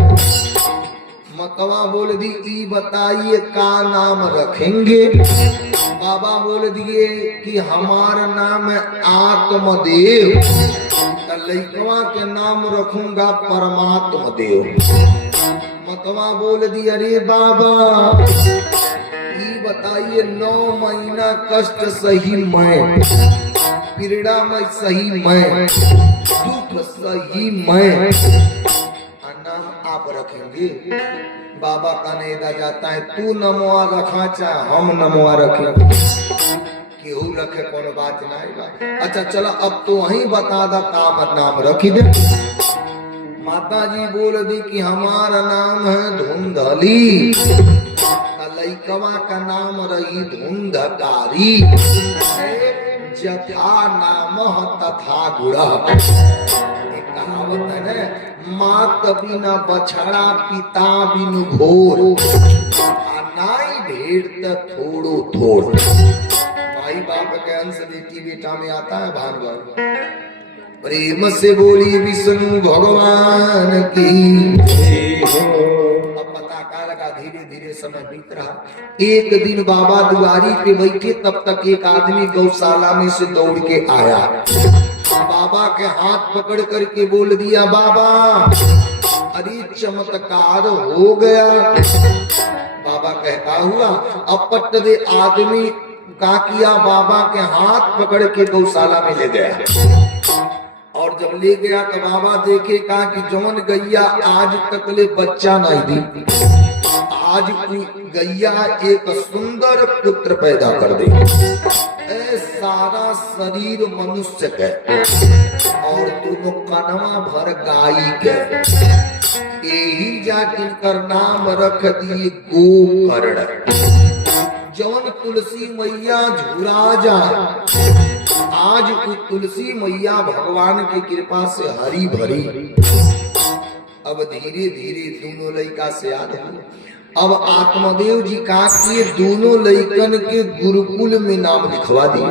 मतवा बोल दी ई बताइए का नाम रखेंगे? बाबा बोल दिए कि हमारा नाम है आत्मदेव, तो लइकवा के नाम रखूंगा परमात्मा देव। मतवा बोल दी अरे बाबा ई बताइए 9 महीना कष्ट सही मैं, पीड़ा में सही मैं, दुख सही मैं, नाम आप रखेंगे? बाबा का नेदा जाता है तू नमोआ रखा चाहे हम नमोआ रखे, केहू रखे कोनो बात नहीं। अच्छा चलो अब तो वही बता दा काम नाम रखी दे। माता जी बोल दी कि हमारा नाम है धुंधली, लइकवा का नाम रही धुंधकारी, जथा नाम तथा गुड़ा। कहावत है मात बिना बछड़ा पिता बिनु घोर, नाई भेड़ त थोड़ो थोड़। माई बाप के अंश बेटी बेटा में आता है भागवत। प्रेम से बोली विष्णु भगवान की। अब पता का लगा धीरे धीरे समय बीत रहा। एक दिन बाबा दुआरी पे बैठे, तब तक एक आदमी गौशाला में से दौड़ के आया। बाबा के हाथ पकड़ करके बोल दिया बाबा अरे चमत्कार हो गया। बाबा कहता हुआ अपट दे आदमी का किया, बाबा के हाथ पकड़ के गौशाला में ले गया। और जब ले गया तो बाबा देखे कहा कि जौन गैया आज तक ले बच्चा नहीं दी, आज गैया एक सुंदर पुत्र पैदा कर दे। सारा शरीर मनुष्य के और दोनों कनवा भर गाय के, यही जाके इनकर नाम रख दिए गोकर्ण। जौन तुलसी मैया झुरा जाए, आज वो तुलसी मैया भगवान की कृपा से हरी भरी। अब धीरे धीरे दोनों लड़का से याद हुए। अब आत्मदेव जी का किए दोनों लइकन के गुरुकुल में नाम लिखवा दिए।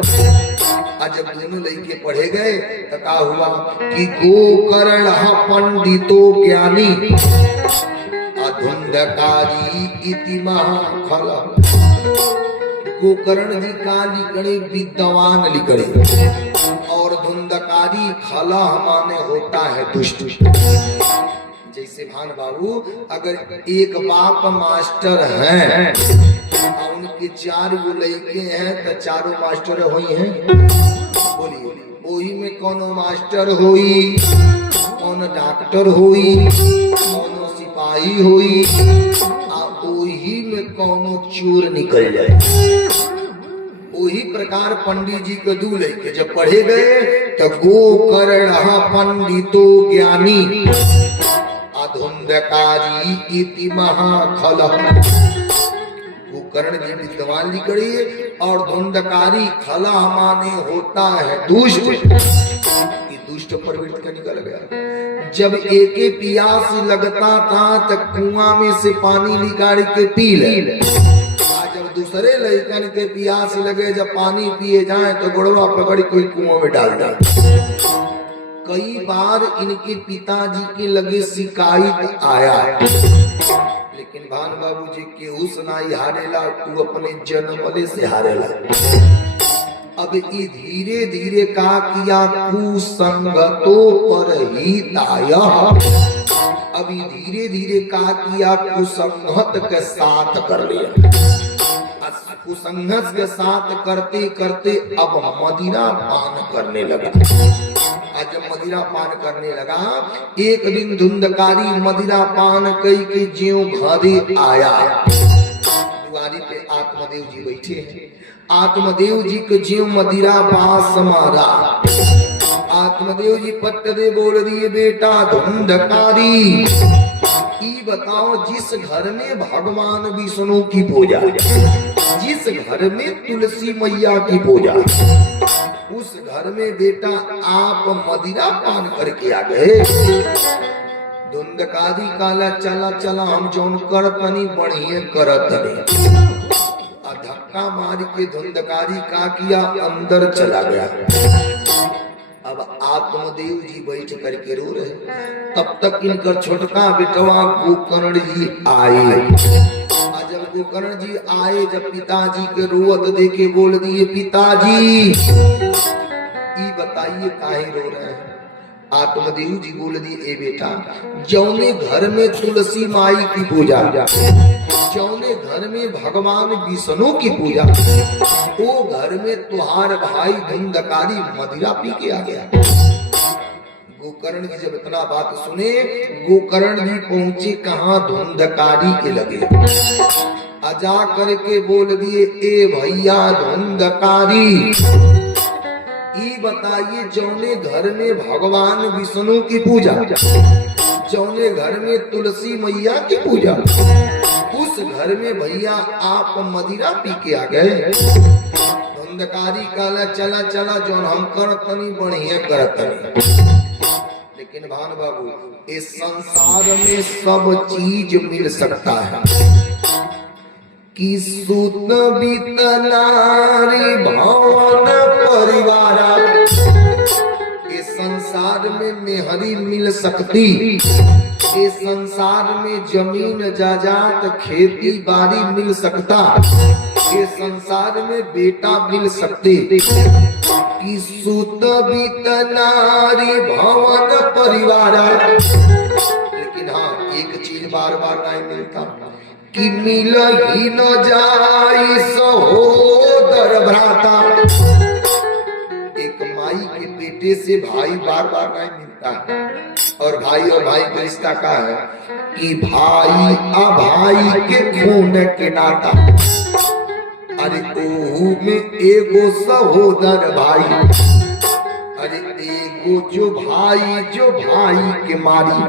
आज जब दोनों लइके पढ़े गए तो क्या हुआ कि गोकर्ण पंडितो ज्ञानी अधुंधकारी इति महाफल। गोकर्ण जी का लिखड़े विद्वान लिखड़े, और धुंधकारी खला माने होता है दुष्ट। जैसे भान बाबू अगर एक बाप मास्टर हैं और उनके 4 गो लड़के हैं तो चारों मास्टर हुई हैं। बोलिए वही में कोनो मास्टर हुई, कौन डॉक्टर हुई, कोनो सिपाही हुई, वही में कोनो चोर निकल जाए। वही प्रकार पंडित जी के 2 लड़के जब पढ़े गए तो गोकर्ण पंडितो ज्ञानी अधुंधकारी इति महाखल। गोकर्ण जी विद्वान लिखड़ी और धुंधकारी खला माने होता है दुष्ट। ये दुष्ट प्रवृत्ति का निकल गया। जब एके पियास लगता था तो कुआं में से पानी निकाल के पी ले। जब दूसरे लड़कन के पियास लगे जब पानी पिए जाए तो गुड़वा पकड़ कोई कुआं में डाल डाल। कई बार इनके पिताजी के लगे शिकायत आया, लेकिन भान बाबू जी के सुनाई हारेला, तू अपने जन्मले से हारेला। अब ये धीरे धीरे का किया कुसंगतों पर ही ताया। अभी धीरे धीरे का किया कुसंगत के साथ कर लिया। कुसंगत के साथ करते करते अब मदिरा पान करने लगा। जब मदिरा पान करने लगा, एक दिन धुंधकारी मदिरा पान कई के ज्यों घरे आया। दुआरी पे आत्मदेव जी बैठे हैं। आत्मदेव जी के ज्यों मदिरा पास मारा। आत्मदेव जी पट्ट दे बोल दिए बेटा धुंधकारी ई बताओ, जिस घर में भगवान विष्णु की पूजा, जिस घर में तुलसी मैया की पूजा, उस घर में बेटा आप मदिरा पान करके आ गए। धुंधकारी काला चला चला हम जौन करतनी बढ़िए करतनी। धक्का मार के धुंधकारी का किया, अंदर चला गया। अब आत्मदेव जी बैठ करके रो रहे। तब तक इनकर छोटका बेटवा गोकर्ण जी आए। जब गोकर्ण जी आए, जब पिताजी के रोवत देखे बोल दिए, पिताजी ये बताइए काहे रो रहे हैं। आत्मदेव जी बोल दिए, ए बेटा, जौने घर में तुलसी माई की पूजा, जौने घर में भगवान विष्णु की पूजा, वो घर में तुहार भाई धुंधकारी मदिरा पी के आ गया। गोकर्ण जी जब इतना बात सुने, गोकर्ण जी पहुंचे कहाँ, धुंधकारी के लगे। अजा करके बोल दिए, ए भैया धुंधकारी, ये बताइए जौने घर में भगवान विष्णु की पूजा, जौने घर में तुलसी मैया की पूजा, उस घर में भैया आप मदिरा पी के आ गए। धुंधकारी काला चला चला, जौन हम करतनी बढ़िया करतनी। लेकिन भान बाबू, इस संसार में सब चीज मिल सकता है कि सूत बीत नारी भवन परिवार। इस संसार में मेहरी मिल सकती, इस संसार में जमीन जायदाद खेती बाड़ी मिल सकता, इस संसार में बेटा मिल सकते कि सूत बीत नारी भवन परिवार। लेकिन हाँ, एक चीज बार बार नहीं मिलता कि मिल ही न जाई सहोदर भ्राता। एक माई के बेटे से भाई बार बार नहीं मिलता है। और भाई का रिश्ता का है कि भाई आ भाई के खून के नाता। अरे ओहू में एगो सहोदर भाई, अरे एगो जो भाई के मारी,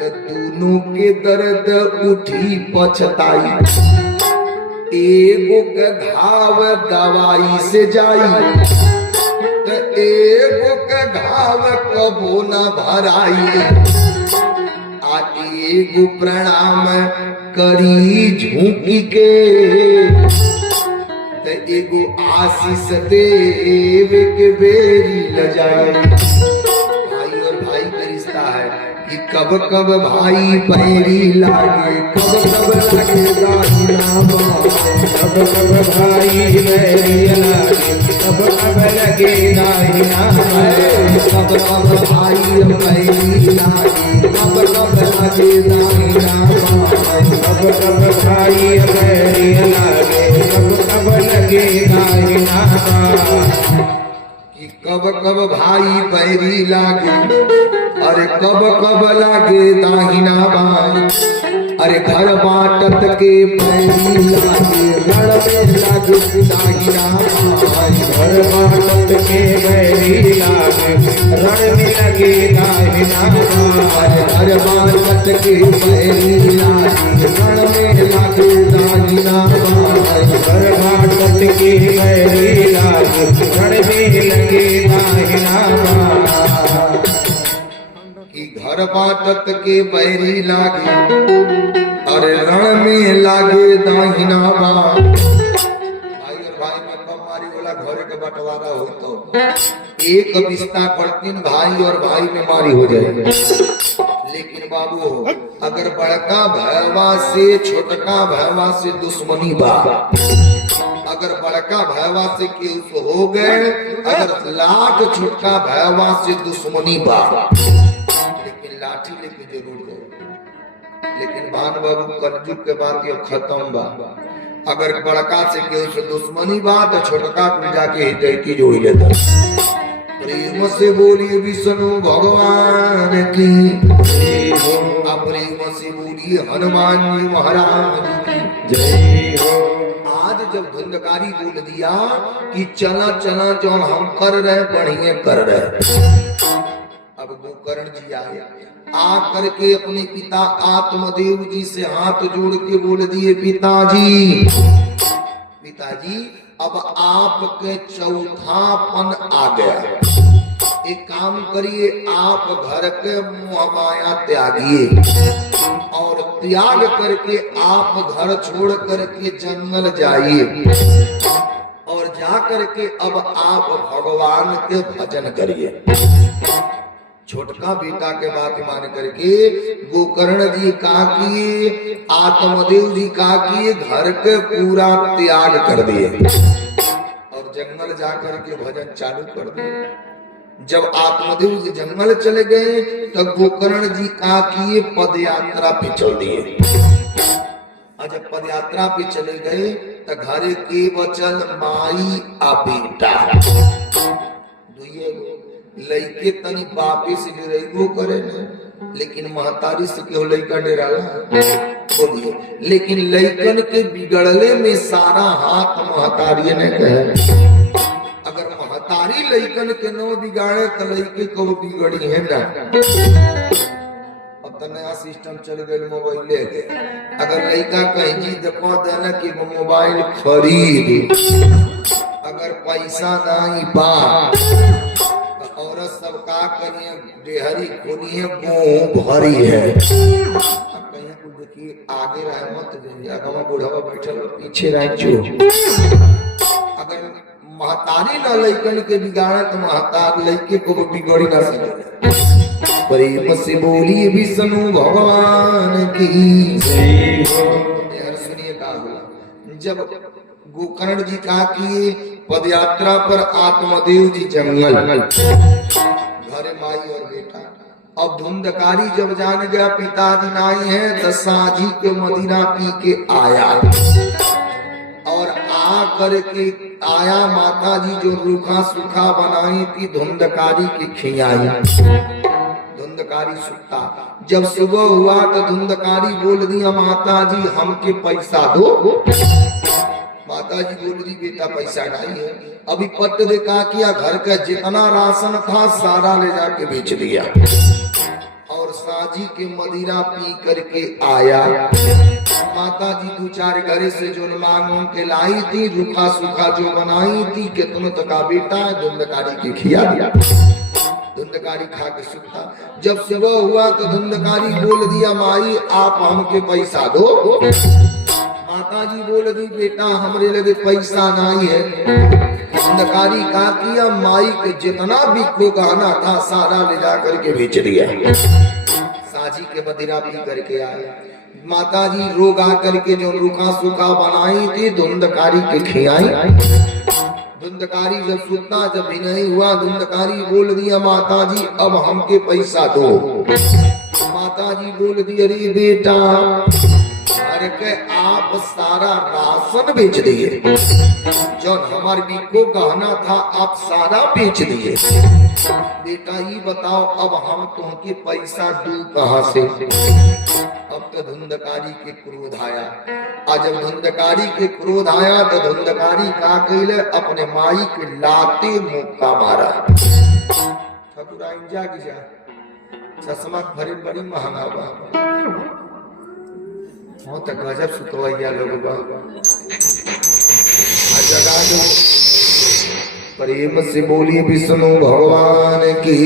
दोनों के दर्द उठी पछताई। एगो के घाव दवाई से जाई, तो एगो के घाव कबो न भराई। आ एगो प्रणाम करी झुकी के, तो एगो आशीष देव के बेरी ल जाए। भाई और भाई का रिश्ता है कि कब कब भाई पैरी लागे, कब कब लगे दाहिना बाएं, कब कब भाई पैरी लागे, कब कब लगे दाहिना बाएं, कब कब भाई पैरी लागे, कब कब लगे दाहिना बाएं, कब कब भाई पैरी लागे, कब कब लगे दाहिना बाएं। कि कब कब भाई पैरी लागे, अरे कब कब लागे दाहिना बाएं। अरे घर बाटत के पैरी लागे, रण में लागे दाहिना बाएं। घर बाटत के पैरी लागे, रण में लगे दाहिना बाएं। घर बाटत के पैरी लागे, रण में लागे दाहिना बाएं। घर बाटत के पैरी लागे, रण में लगे दाहिना बाएं। कि घर बाटत के बैरी लागे, अरे रण में लागे दाहिना बाएं। भाई और भाई में कमारी वाला घरे के बंटवारा हो तो एक बिस्ता पड़तीन भाई और भाई में मारी हो जाएगी। लेकिन बाबू, अगर बड़का भैवा से छोटका भैवा से दुश्मनी बा, अगर बड़का भैवा से केहू हो गए, अगर लाख छोटका भैवा से दुश्मनी बा, लेकिन लाठी लेके जरूर गए। लेकिन भान बाबू, कलयुग के बाद ये खत्म बा। अगर बड़का से केहू से दुश्मनी बा तो छोटका को जाके हितैती जोड़ लेता। प्रेम से बोलिए विष्णु भगवान की, प्रेम से बोलिए हनुमान जी महाराज की जय हो। आज जब धुंधकारी बोल दिया कि चला चला जो हम कर रहे बढ़िया कर रहे, अब गोकर्ण जी आए, आ करके अपने पिता आत्मदेव जी से हाथ जोड़ के बोल दिए, पिताजी अब आपके चौथापन आ गया। एक काम करिए, आप घर के मोह माया त्यागिए और त्याग करके आप घर छोड़ करके जंगल जाइए और जा करके अब आप भगवान के भजन करिए। छोटका बेटा के बात मान करके गोकर्ण जी का किए, आत्मदेव जी का किए, घर के पूरा त्याग कर दिए और जंगल जाकर के भजन चालू कर दिए। जब आत्मदेव जी जंगल चले गए तब गोकर्ण जी का किए पद यात्रा पे चल दिए। और जब पद यात्रा पे चले गए तो घरे के बचल माई आ बेटा लइके तनी बापे से डरेगो करे न, लेकिन महतारी से केहू लइका डराला बोलिए। लेकिन लइकन के बिगड़ले में सारा हाथ महतारी ने कहे। अगर महतारी लइकन के नो बिगाड़े तो लइके को बिगड़ी है ना। अब तो नया सिस्टम चल गए मोबाइल के। अगर लइका कहीं जी देखो देना कि वो मोबाइल खरीद, अगर पैसा नहीं बा औरत सब का करिए डेहरी खोली है मुंह भरी है। अब कहीं को देखिए आगे रहे मत जाइए, अगवा बुढ़ावा बैठल पीछे रह चो। अगर महतारी ना लइकन के बिगाड़े तो महतार लइके को बिगड़ी ना सके। प्रेम से बोली विष्णु भगवान की जय हो। सुनिए का जब गोकर्ण जी का किए पद यात्रा पर आत्मदेव जी जंगल, घरे माई और बेटा। अब धुंधकारी जब जान गया पिताजी नाई है तो साझी के मदिरा पी के आया और आ करके आया माता जी जो रूखा सूखा बनाई थी धुंधकारी की खियाई। धुंधकारी सुता जब सुबह हुआ तो धुंधकारी बोल दिया माता जी हमके पैसा दो। माता जी बोल दी बेटा पैसा नहीं है। अभी पट देखा किया घर का जितना राशन था सारा ले जाके बेच दिया और साजी के मदिरा पी करके आया। माता जी दो चार घरे से जो मांग के लाई थी रूखा सूखा जो बनाई थी कितनों तक बेटा धुंधकारी के खिया दिया। धुंधकारी खा के सुता। जब सुबह हुआ तो धुंधकारी बोल दिया माई आप हमके पैसा दो। माता जी बोल दी बेटा हमरे लगे पैसा नहीं है। धुंधकारी का किया माई के जितना भी को गहना था सारा ले जा करके बेच दिया। साजी के मदिरा पी करके आए। माता जी रोग आ करके जो रूखा सूखा बनाई थी धुंधकारी के खियाई। धुंधकारी जब सुतना जब भी नहीं हुआ धुंधकारी बोल दिया माता जी अब हमके पैसा दो। माता जी बोल दी अरे बेटा घर के आप सारा राशन बेच दिए, जो हमारे बिको गहना था आप सारा बेच दिए। बेटा ये बताओ अब हम तुमके पैसा दूं कहां से। अब तो धुंधकारी के क्रोध आया। आज जब धुंधकारी के क्रोध आया तो धुंधकारी का कहले अपने माई के लाते मुक्का मारा। ठकुरा इंजा की जा चश्मा खरीद बड़ी महंगा बा। हाँ तो गजब सुतवैया लोग बा। जगा दो। प्रेम से बोलिए विष्णु भगवान की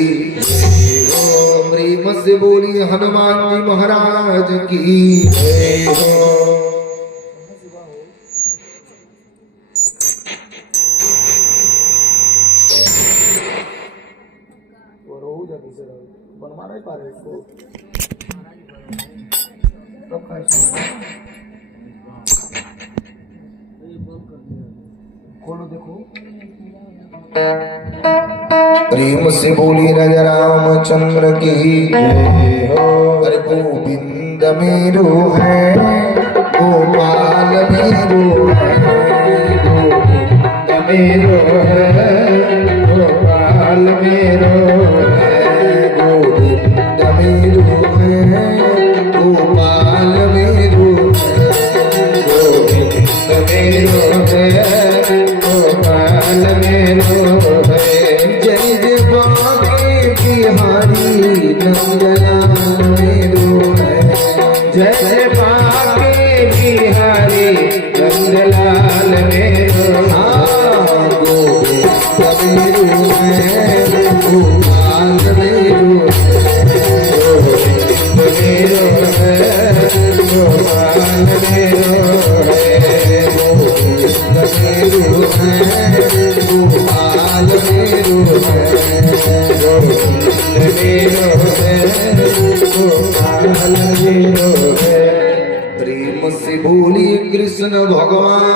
प्रेम से बोलिए हनुमान जी महाराज की जय हो। बनवा नहीं पा रहे इसको खोलो देखो। प्रेम से बोली राजा रामचंद्र की जय हो। अरे गोविंद मेरो है गोपाल मेरो है गोविंद मेरो है गोपाल मेरो है गोविंद मेरो है गोपाल मेरो गोविंद मेरो है गोपाल मेरो है। जय जय बाके बिहारी नंदलाल मेरो है जय जय बाके बिहारी नंदलाल मेरो गोविंद मेरो है गोपाल मेरो गोविंद मेरो है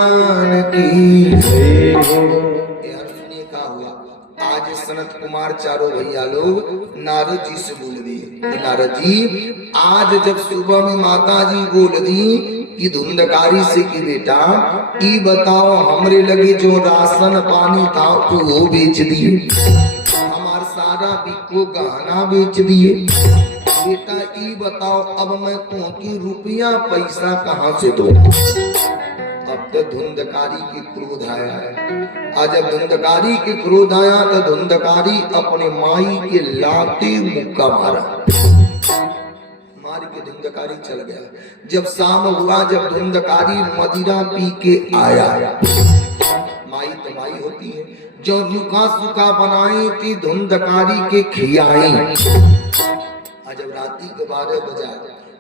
भगवान की जय हो। यार सुनिए क्या हुआ। आज सनत कुमार चारों भैया लोग नारद जी से बोल दिए कि नारद जी आज जब सुबह में माता जी बोल दी कि धुंधकारी से कि बेटा ई बताओ हमरे लगे जो राशन पानी था वो बेच दिए, हमार सारा बिको गहना बेच दिए, बेटा ई बताओ अब मैं तुमकी रुपया पैसा कहाँ से दूं। अब तो धुंधकारी के क्रोध आया है। आज जब धुंधकारी के क्रोध आया तो धुंधकारी अपने माई के लाते मुक्का मारा, मार के धुंधकारी चल गया। जब शाम हुआ, जब धुंधकारी मदिरा पी के आया, माई तो माई होती है, जो रुखा सुखा बनाई थी धुंधकारी के खियाई। जब राती के 12 बजा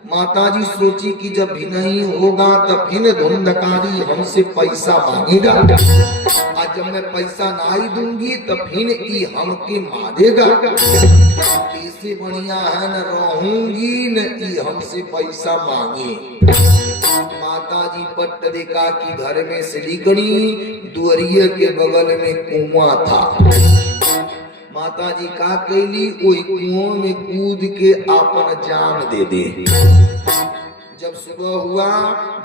माता जी सोची कि जब भी नहीं होगा तब फिर धुंधकारी हमसे पैसा मांगेगा, आज जब मैं पैसा नहीं दूंगी तब फिर ई हमके मारेगा, इससे बढ़िया है न रहूंगी न ई हमसे पैसा मांगे। माता जी पट्ट देखा कि घर में सिलीकड़ी, दुअरिये के बगल में कुआं था। माता जी का कैली वही कुओं में कूद के अपन जान दे दे। जब सुबह हुआ,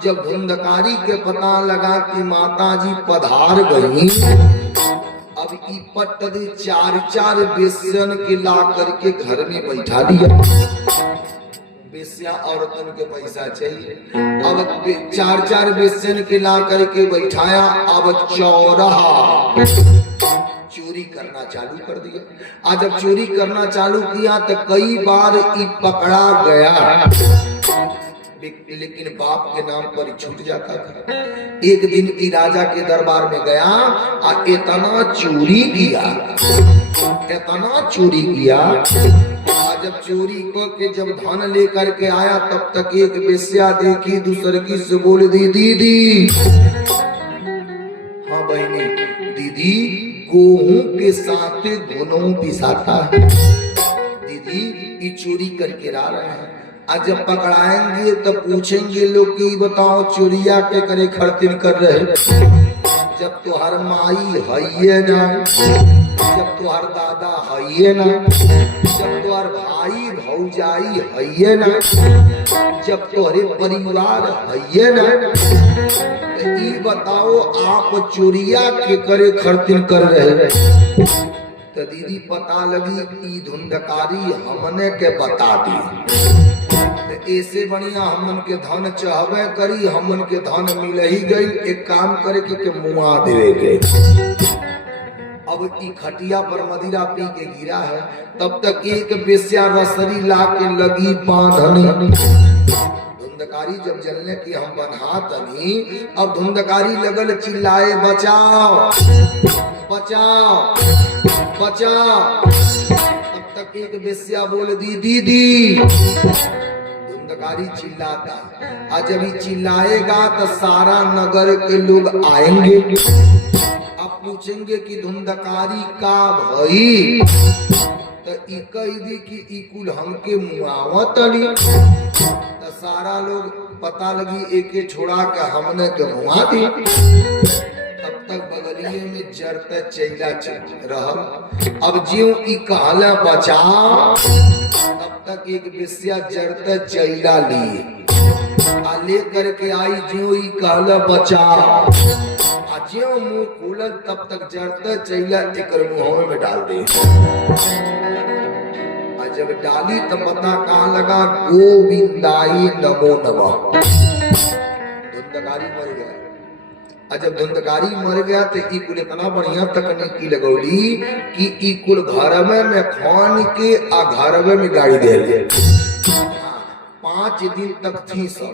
जब धुंधकारी के पता लगा कि माता जी पधार गई, अब ई पट्ट दे 4-4 बेसन के ला करके घर में बैठा दिया। बेस्या औरतन के पैसा चाहिए, अब 4-4 बेसन के ला करके बैठाया। अब चौराहा चोरी करना चालू कर दिया। आज जब चोरी करना चालू किया तो कई बार ई पकड़ा गया, लेकिन बाप के नाम पर छूट जाता था। एक दिन ई राजा के दरबार में गया और इतना चोरी किया, इतना चोरी किया। जब चोरी करके जब धन लेकर के आया तब तक एक बेस्या देखी, दूसरे की से बोल दी दीदी, हाँ बहनी, दीदी गेहूं के साथ घुनों पिसाता है, दीदी ये चोरी करके ला रहे हैं। आज जब पकड़ाएंगे तो पूछेंगे लोग कि बताओ चोरिया के करे खर्तिन कर रहे, जब तुहार माई है ना, जब तुहार दादा है ना, जब तुहार भाई भौजाई है ना, जब तुहरे परिवार है ना, ये बताओ आप चोरिया के करे खर्तिन कर रहे। तो दीदी पता लगी ई धुंधकारी हमने के बता दी, ऐसे बढ़िया हमन के धन चाहबे करी, हमन के धन मिल ही गई, एक काम करे के मुआ देवे के। अब ई खटिया पर मदिरा पी के गिरा है, तब तक एक बेस्या रसरी ला के लगी बांधनी। धुंधकारी जब जलने की हम बना तनी, अब धुंधकारी लगल चिल्लाए बचाओ बचाओ बचाओ। तब तक एक बेस्या बोल दी दीदी। धुंधकारी चिल्लाता, आज जब चिल्लाएगा तो सारा नगर के लोग आएंगे, अब पूछेंगे कि धुंधकारी का भई, तो ई कही दी कि ई कुल हमके मुआवत अली। तो सारा लोग पता लगी एक छोड़ा के हमने के मुआ दी। तब तक बगलिए में जरता चैला रहल। अब ज्यों ई कहला बचाओ, तब तक एक बेस्या जरता चैला लिए आ ले करके आई, ज्यों ई कहला बचाओ, ज्यों मुंह खोलल तब तक जरता चैला एकर मुंह में डाल दे। जब डाली तो पता कहाँ लगा, गोविंदाई नमो नमः। धुंधकारी मर गया। जब धुंधकारी मर गया तो ई कुल इतना बढ़िया तकनीकी लगौली कि ई कुल घरवे में खान के आ घरवे में गाड़ी दे दिए। 5 दिन तक थी सब,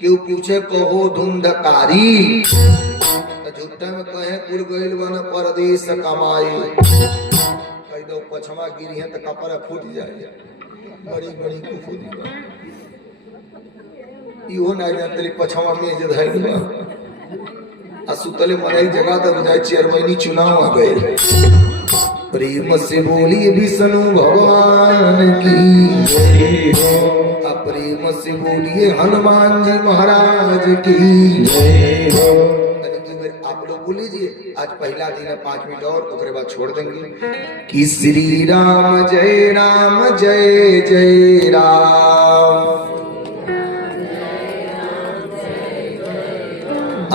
क्यों पूछे कहो धुंधकारी, झूठा में कहे कुल गइल बन परदेश कमाई, दो पछवा गिरी है तो कपड़ा फूट जाए, बड़ी बड़ी को फूट इहो ना तेरी पछवा में जो है आ सुतले मनाई जगह तक बुझाई चेयरमैनी चुनाव आ गए। प्रेम से बोली विष्णु भगवान की जय हो, प्रेम से बोलिए हनुमान जी महाराज की जय हो। आप लोग बोल लीजिए आज पहला दिन है 5 मिनट और उसके बाद छोड़ देंगे कि श्री राम जय जय राम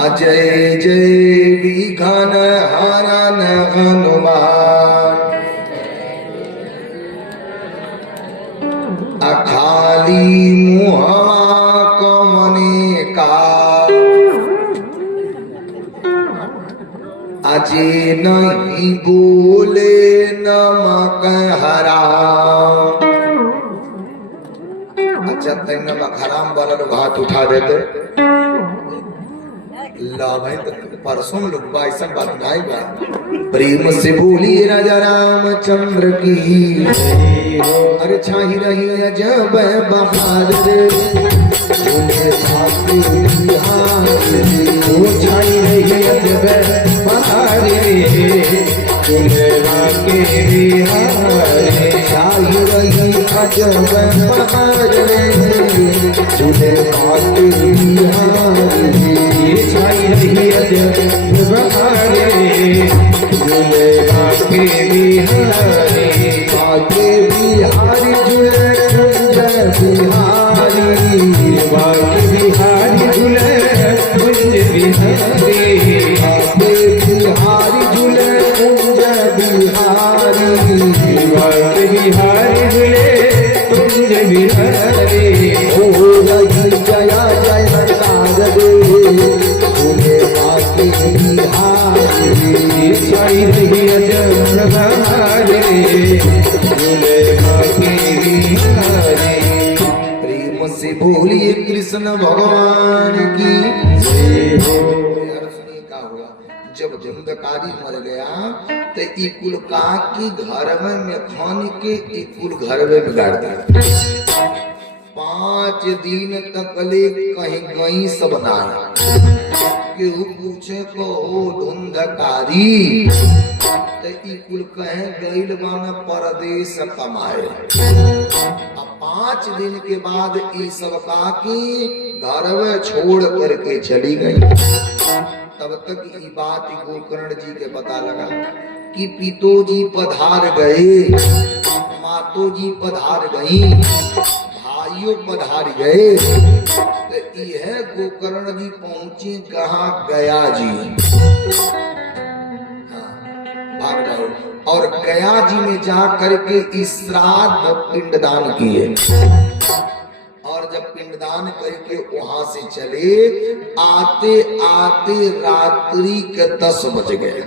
अजय जय विघ्न हरन हनुमान अखाली मुहवा कमने का अजय नहीं बोले नमक हराम। अच्छा तक नमक हराम वाला लोग हाथ उठा देते भाई तो परसों लोग ऐसा बात नहीं बा। प्रेम से बोलिए राजा रामचंद्र की अरे छाही रही जब बहार रे छाई रही जब बहार रे के बिहार छाही रही जब बहार रे बिहार छाई रही जब बहार झूले बाके बिहारी बाके बिहारी झूले कुंज बिहारी बाके बिहारी झूले कुंज बिहारी बाके बिहारी झूले कुंज बिहारी बाके बिहारी झूले कुंज बिहारी ओ जय जय जय झूले बाके बिहारी छाई रही जब बहार झूले बाके बिहारी प्रेम से बोलिए कृष्ण भगवान की यार सुनिए क्या हुआ जब धुंधकारी मर गया तो ई कुल का की घर में खाने के ई कुल घर में बिगाड़ दिया। 5 दिन तक ले कहीं गई सब नाया केहू पूछे को हो धुंधकारी तो ई कुल कहे गईल बान परदेश कमाए। अब 5 दिन के बाद ई सब काकी घर में छोड़ करके चली गई। तब तक ई बात गोकर्ण जी के पता लगा कि पितोजी पधार गए, मातोजी पधार गई, भाइयों पधार गए। तो यह गोकर्ण जी पहुंचे कहाँ गया जी। भाग जाओ और गया जी में जा करके श्राद्ध पिंडदान किए और जब पिंडदान करके वहां से चले आते आते रात्रि के 10 बज गए।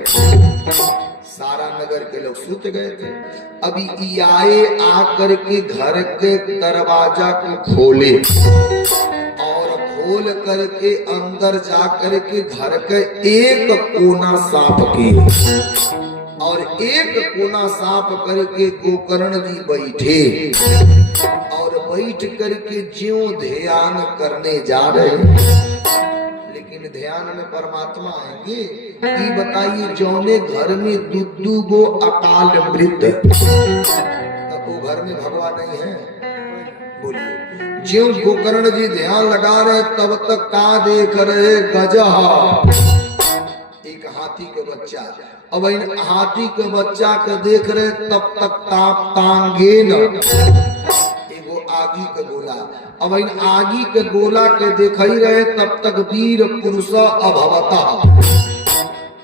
सारा नगर के लोग सुत गए थे। अभी ई आए आकर के घर के दरवाजा को खोले और खोल करके अंदर जा करके घर के एक कोना साफ किए और एक कोना साफ करके गोकर्ण जी बैठे और बैठ करके ज्यों ध्यान करने जा रहे। लेकिन ध्यान में परमात्मा आएंगे। ये बताइए जौने घर में दू गो अकाल मृत तब वो घर में भगवान नहीं है। बोलिए ज्यों गोकर्ण जी ध्यान लगा रहे तब तक का देख रहे गजहा एक हाथी के बच्चा। अब इन हाथी के बच्चा के देख रहे तब तक ताप तांगे न एगो आगी के गोला। अब इन आगी के गोला के देख ही रहे तब तक वीर पुरुष अभवता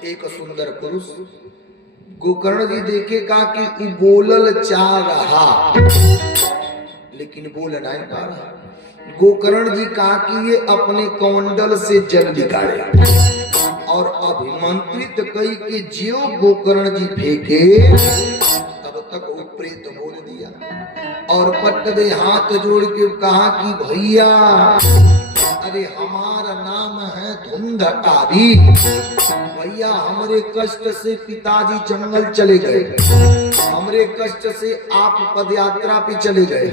एक सुंदर पुरुष। गोकर्ण जी देखेगा कि बोलल चाह रहा लेकिन बोल नहीं पा रहा। गोकर्ण जी कहा कि ये अपने कौंडल से जल निकाले और अभिमंत्रित कई के ज्यो गोकर्ण जी फेंके तब तक वो प्रेत बोल दिया और पट दे हाथ जोड़ के कहा कि भैया अरे हमारा नाम है धुंधकारी। भैया हमरे कष्ट से पिताजी जंगल चले गए, हमरे कष्ट से आप पदयात्रा पे चले गए,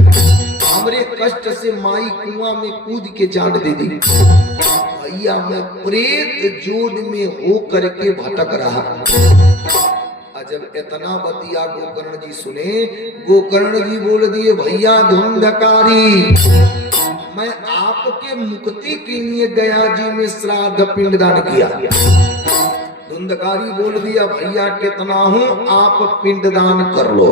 हमरे कष्ट से माई कुआं में कूद के जान दे दी। भैया मैं प्रेत जोन में हो करके भटक रहा। जब इतना बतिया गोकर्ण जी सुने, गोकर्ण जी बोल दिए भैया धुंधकारी मैं आपके मुक्ति के लिए गया जी में श्राद्ध पिंडदान किया। धुंधकारी बोल दिया भैया कितना हूं आप पिंडदान कर लो,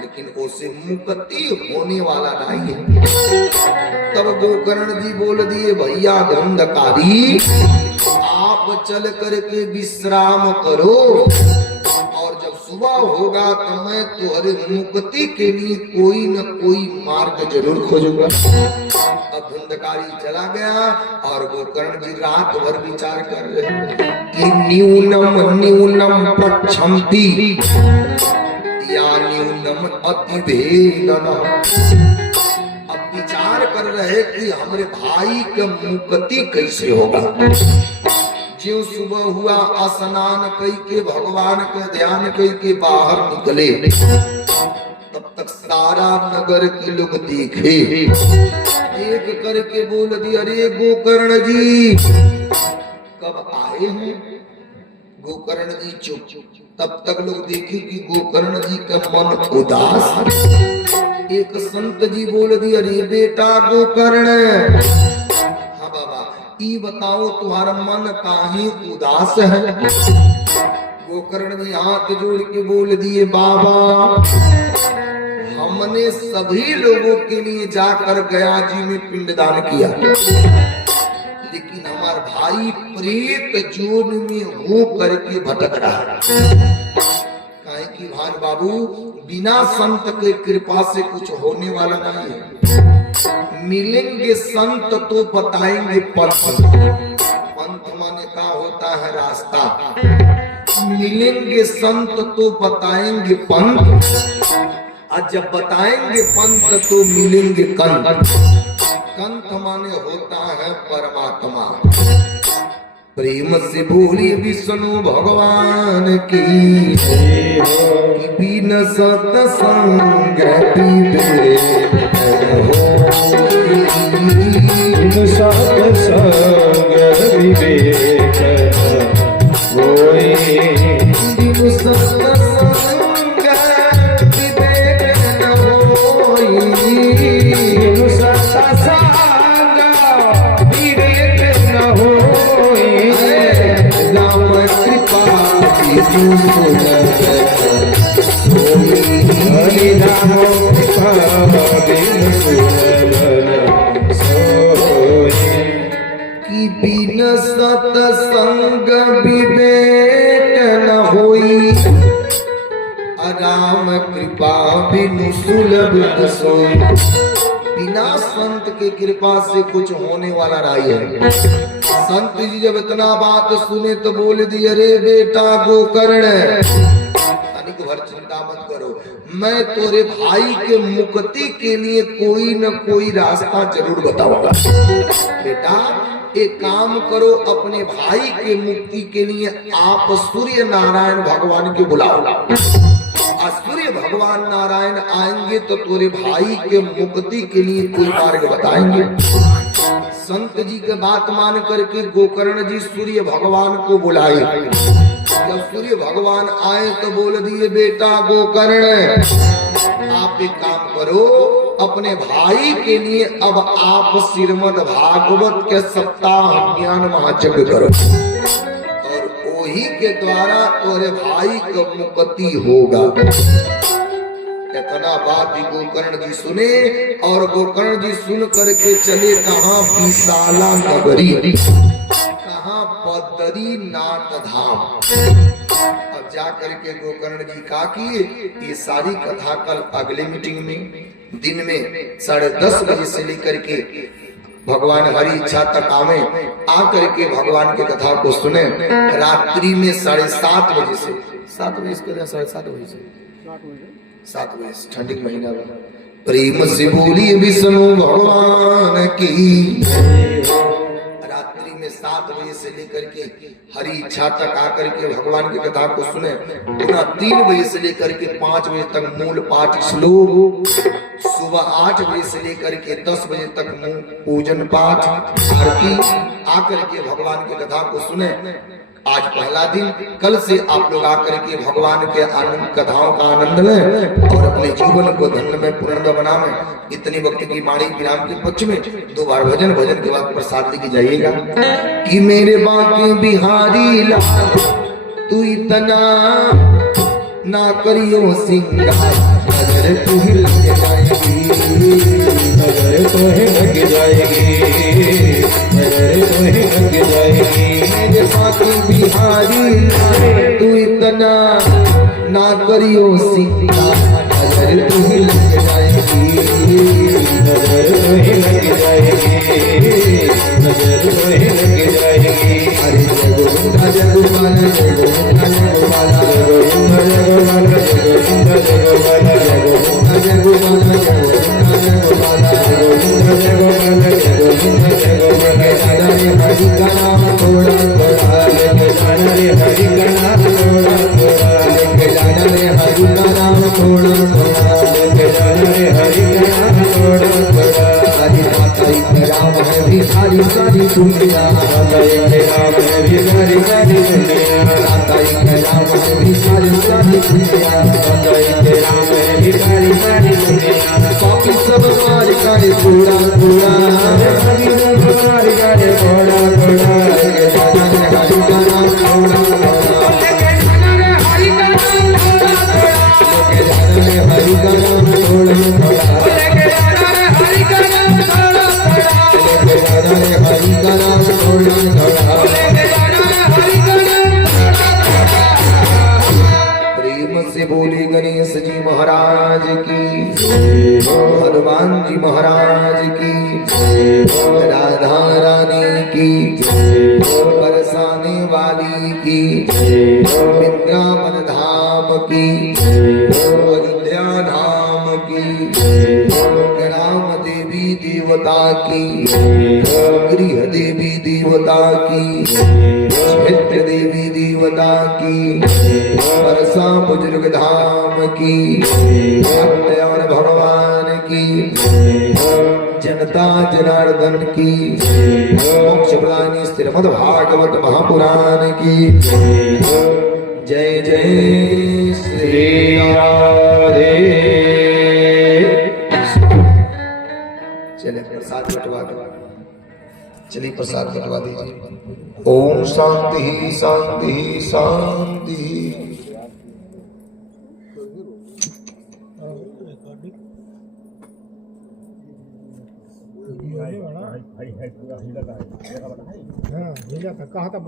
लेकिन उसे मुक्ति होने वाला नहीं है। तब गोकर्ण जी बोल दिए भैया धुंधकारी आप चल करके विश्राम करो और जब सुबह होगा तो मैं तुम्हारे मुक्ति के लिए कोई न कोई मार्ग जरूर खोजूंगा। अब धुंधकारी चला गया और गोकर्ण जी रात भर विचार कर रहे कि न्यूनम न्यूनम पक्षंती या न्यूनम अतिभेदन। अब विचार कर रहे कि हमारे भाई का मुक्ति कैसे होगा। जो सुबह हुआ स्नान कई के भगवान का ध्यान कई के बाहर निकले, तब तक सारा नगर के लोग देखे, एक करके बोल दिया अरे गोकर्ण जी कब आए हैं। गोकर्ण जी चुप। तब तक लोग देखे कि गोकर्ण जी का मन उदास। एक संत जी बोल दिया अरे बेटा गोकर्ण, हाँ बाबा ई बताओ तुम्हारा मन काहे उदास है। गोकर्ण जी हाथ जोड़ के बोल दिए बाबा हमने सभी लोगों के लिए जाकर गया जी में पिंडदान किया, लेकिन हमारा भाई प्रेत जोन में हो करके भटक रहा है। काहे कि भान बाबू बिना संत के कृपा से कुछ होने वाला नहीं है। मिलेंगे संत तो बताएंगे पंथ। पंथ माने का होता है रास्ता। मिलेंगे संत तो बताएंगे पंथ, और जब बताएंगे पंथ तो मिलेंगे कंठ। कंठ माने होता है परमात्मा। प्रेम से बोली विष्णु भगवान की बिन सत्संग सत्संग विवेक होए। बिनु सत्संग विवेक न होई। बिनु सत्संग विवेक न होए। राम कृपा बिनु हरि नाम कृपा बिनु सुनन सोए। कि बिन सत्संग विवेक न होई। राम कृपा बिनु सुलभ न सोई। बिना संत के कृपा से कुछ होने वाला नहीं है। संत जी जब इतना बात सुने तो बोल दिए अरे बेटा गोकर्ण तनिक भर चिंता मत करो, मैं तोरे भाई के मुक्ति के लिए कोई न कोई रास्ता जरूर बताऊंगा। बेटा एक काम करो, अपने भाई के मुक्ति के लिए आप सूर्य नारायण भगवान के बुलाओ। सूर्य भगवान नारायण आएंगे तो तेरे भाई के मुक्ति के लिए कोई मार्ग बताएंगे। संत जी के बात मान करके गोकर्ण जी सूर्य भगवान को बुलाए। जब सूर्य भगवान आए तो बोल दिए बेटा गोकर्ण आप एक काम करो, अपने भाई के लिए अब आप श्रीमद् भागवत के सप्ताह ज्ञान महायज्ञ करो और वही के द्वारा तुम्हारे भाई को मुक्ति होगा। इतना बात गोकर्ण जी सुने और गोकर्ण जी सुन करके चले कहाँ विशाला नगरी, कहाँ बद्रीनाथ धाम। अब जा करके गोकर्ण जी का किए ये सारी कथा कल अगले मीटिंग में दिन में 10:30 बजे से लेकर के भगवान हरि इच्छा तक आवे, आकर के भगवान की कथा को सुने। रात्रि में 7:30 बजे से 7 बजे से 7:30 बजे से 7 बजे से ठंडी महीना में प्रेम से बोली विष्णु भगवान की। रात्रि में 7 बजे से लेकर के हरि इच्छा तक आकर के भगवान की कथा को सुने। पुनः 3 बजे से लेकर के 5 बजे तक मूल पाठ श्लोक, सुबह 8 बजे से लेकर के 10 बजे तक पूजन पाठ आरती, आकर के भगवान की कथा को सुने। आज पहला दिन, कल से आप लोग आकर के भगवान के आनंद कथाओं का आनंद लें और अपने जीवन को धन्य में पूर्ण बनावें। इतनी वक्त की वाणी विराम के पक्ष में 2 बार भजन, भजन के बाद प्रसाद लेके जाइएगा। कि मेरे बाके बिहारी लाल तू इतना ना करियो सिंगार, नजर तू ही लग जाएगी, नजर तो ही लग जाएगी, नजर तो ही लग जाएगी। मेरे बाके बिहारी लाल तू इतना ना करियो सिंगार, नजर तू ही लग जाएगी, नजर तो ही लग जाएगी, नजर तो ही लग जाएगी। अरे जय गोविंदा जय गोपाला, जय गोविंदा जय गोपाला, जय गोविंद जय गोपाल, जय गोविंद जय गोपाल, जय गोविंद जय गोपाला, जय गोविंदा जय गोपाला, जय गोविंद जय गोपाल, जय गोविंद जय गोपाल। दादा रे हरि का नाम थोड़ा थोड़ा, लेके जाना रे हरि का नाम थोड़ा थोड़ा, लेके जाना रे हरि का नाम थोड़ा थोड़ा, लेके जाना रे हरि का नाम थोड़ा थोड़ा। हरि माता एक राम है भिखारी सारी दुनिया, माता एक राम है भिखारी सारी दुनिया, माता एक राम है भिखारी सारी दुनिया, माता एक राम है भिखारी सारी दुनिया। पापी सब मार करे थोड़ा थोड़ा, हरि नाम हमारी गाने थोड़ा थोड़ा, लेके जाना रे हरि का नाम थोड़ा थोड़ा, लेके जाना रे हरि का नाम थोड़ा थोड़ा, लेके जाना रे हरि का नाम थोड़ा थोड़ा, लेके जाना रे हरि का नाम थोड़ा थोड़ा, लेके जाना रे हरि का नाम थोड़ा थोड़ा, लेके जाना रे हरि का नाम थोड़ा थोड़ा। प्रेम से बोले गणेश जी महाराज की, हनुमान जी महाराज की, राधा रानी की, बरसाने वाली की, वृंदावन धाम की, अयोध्या धाम की, ग्राम देवी देवता की, गृह देवी देवता की, क्षेत्र देवी देवता की, परसा बुजुर्ग धाम की, सत्य भगवान की, जनता जनार्दन की, मोक्ष प्रदानी श्रीमद् भागवत महापुराण की जय जय श्री राधे। चलिए प्रसाद बंटवा दो, चलिए प्रसाद बंटवा दीजिए। ओम शांति शांति शांति। हाँ, कहा था